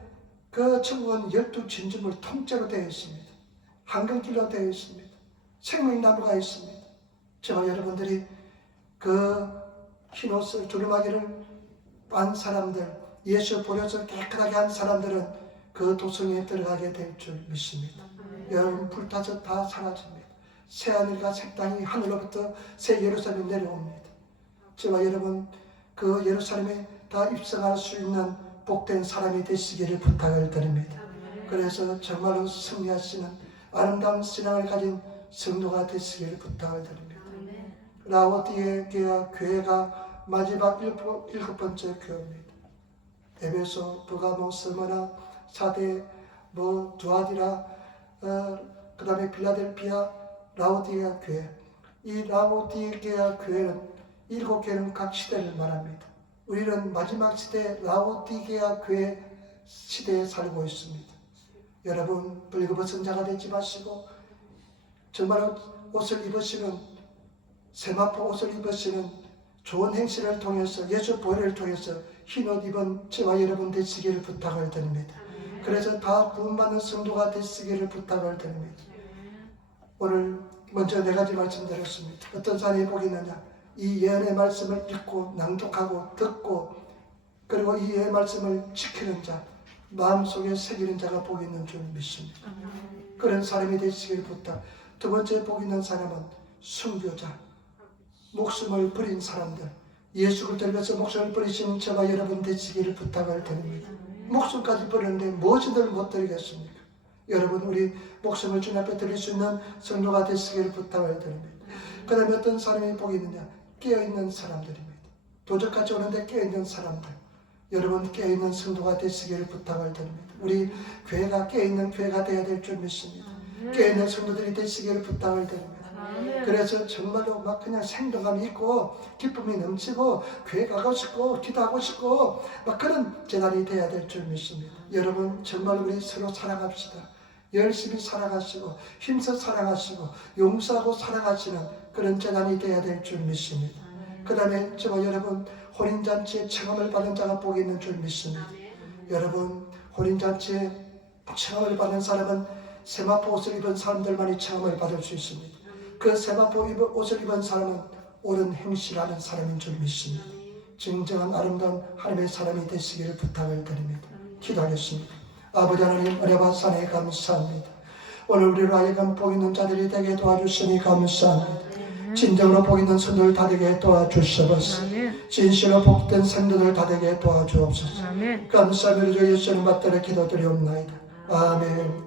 그 천국은 12진주물 통째로 되어 있습니다. 황금길로 되어 있습니다. 생명나무가 있습니다. 저와 여러분들이 그 흰옷을 두루마기를 빤 사람들, 예수 보려서 깨끗하게 한 사람들은 그 도성에 들어가게 될 줄 믿습니다. 여러분, 불타서 다 사라집니다. 새하늘과 새 땅이 하늘로부터 새 예루살렘에 내려옵니다. 저와 여러분, 그 예루살렘에 다 입성할 수 있는 복된 사람이 되시기를 부탁을 드립니다. 그래서 정말로 승리하시는 아름다운 신앙을 가진 성도가 되시기를 부탁을 드립니다. 라오디게아 교회가 마지막 7번째 교회입니다. 에베소, 버가모, 스무나, 사대, 두아디라, 그 다음에 빌라델피아, 라오디게아 교회. 이 라오디게아 교회는 7교회는 각 시대를 말합니다. 우리는 마지막 시대 라오디게아 교회 시대에 살고 있습니다. 여러분 벌거벗은 자가 되지 마시고 정말 옷을 입으시는 세마포 옷을 입으시는 좋은 행실을 통해서 예수 보혈을 통해서 흰옷 입은 저와 여러분 되시기를 부탁을 드립니다. 그래서 다 구원받는 성도가 되시기를 부탁을 드립니다. 오늘 먼저 4가지 말씀드렸습니다. 어떤 사람이 복이 있느냐? 이 예언의 말씀을 읽고 낭독하고 듣고 그리고 이 예언의 말씀을 지키는 자, 마음속에 새기는 자가 복이 있는 줄 믿습니다. 그런 사람이 되시길 부탁. 두 번째 복 있는 사람은 순교자, 목숨을 버린 사람들, 예수 그리스도를 위해서 목숨을 버리신 저와 여러분 되시기를 부탁을 드립니다. 목숨까지 버리는데 무엇이든 못 드리겠습니까? 여러분 우리 목숨을 주님 앞에 드릴 수 있는 성도가 되시기를 부탁을 드립니다. 그 다음에 어떤 사람이 복이 있느냐? 깨어있는 사람들입니다. 도적같이 오는데 깨어있는 사람들. 여러분 깨어있는 성도가 되시기를 부탁을 드립니다. 우리 교회가 깨어있는 교회가 되어야 될 줄 믿습니다. 깨어있는 성도들이 되시기를 부탁을 드립니다. 그래서 정말로 막 그냥 생동감이 있고 기쁨이 넘치고 교회 가고 싶고 기도하고 싶고 막 그런 재단이 되어야 될 줄 믿습니다. 여러분 정말 우리 서로 사랑합시다. 열심히 살아가시고 힘써 살아가시고 용서하고 살아가시는 그런 재단이 되어야 될 줄 믿습니다. 그 다음에 저와 여러분 혼인잔치에 청함을 받은 자가 복이 있는 줄 믿습니다. 여러분 혼인잔치에 청함을 받은 사람은 세마포 옷을 입은 사람들만이 청함을 받을 수 있습니다. 그 세마포 옷을 입은 사람은 옳은 행실하는 사람인 줄 믿습니다. 진정한 아름다운 하나님의 사람이 되시기를 부탁을 드립니다. 기도하겠습니다. 아버지 하나님 은혜와 사랑에 감사합니다. 오늘 우리로 하여금 복 있는 자들이 되게 도와주시니 감사합니다. 진정으로 복 있는 성도들 다 되게 도와주시옵소서. 진실로 복된 성도들 다 되게 도와주옵소서. 감사합니다. 예수님 받들어 기도드리옵나이다. 아멘.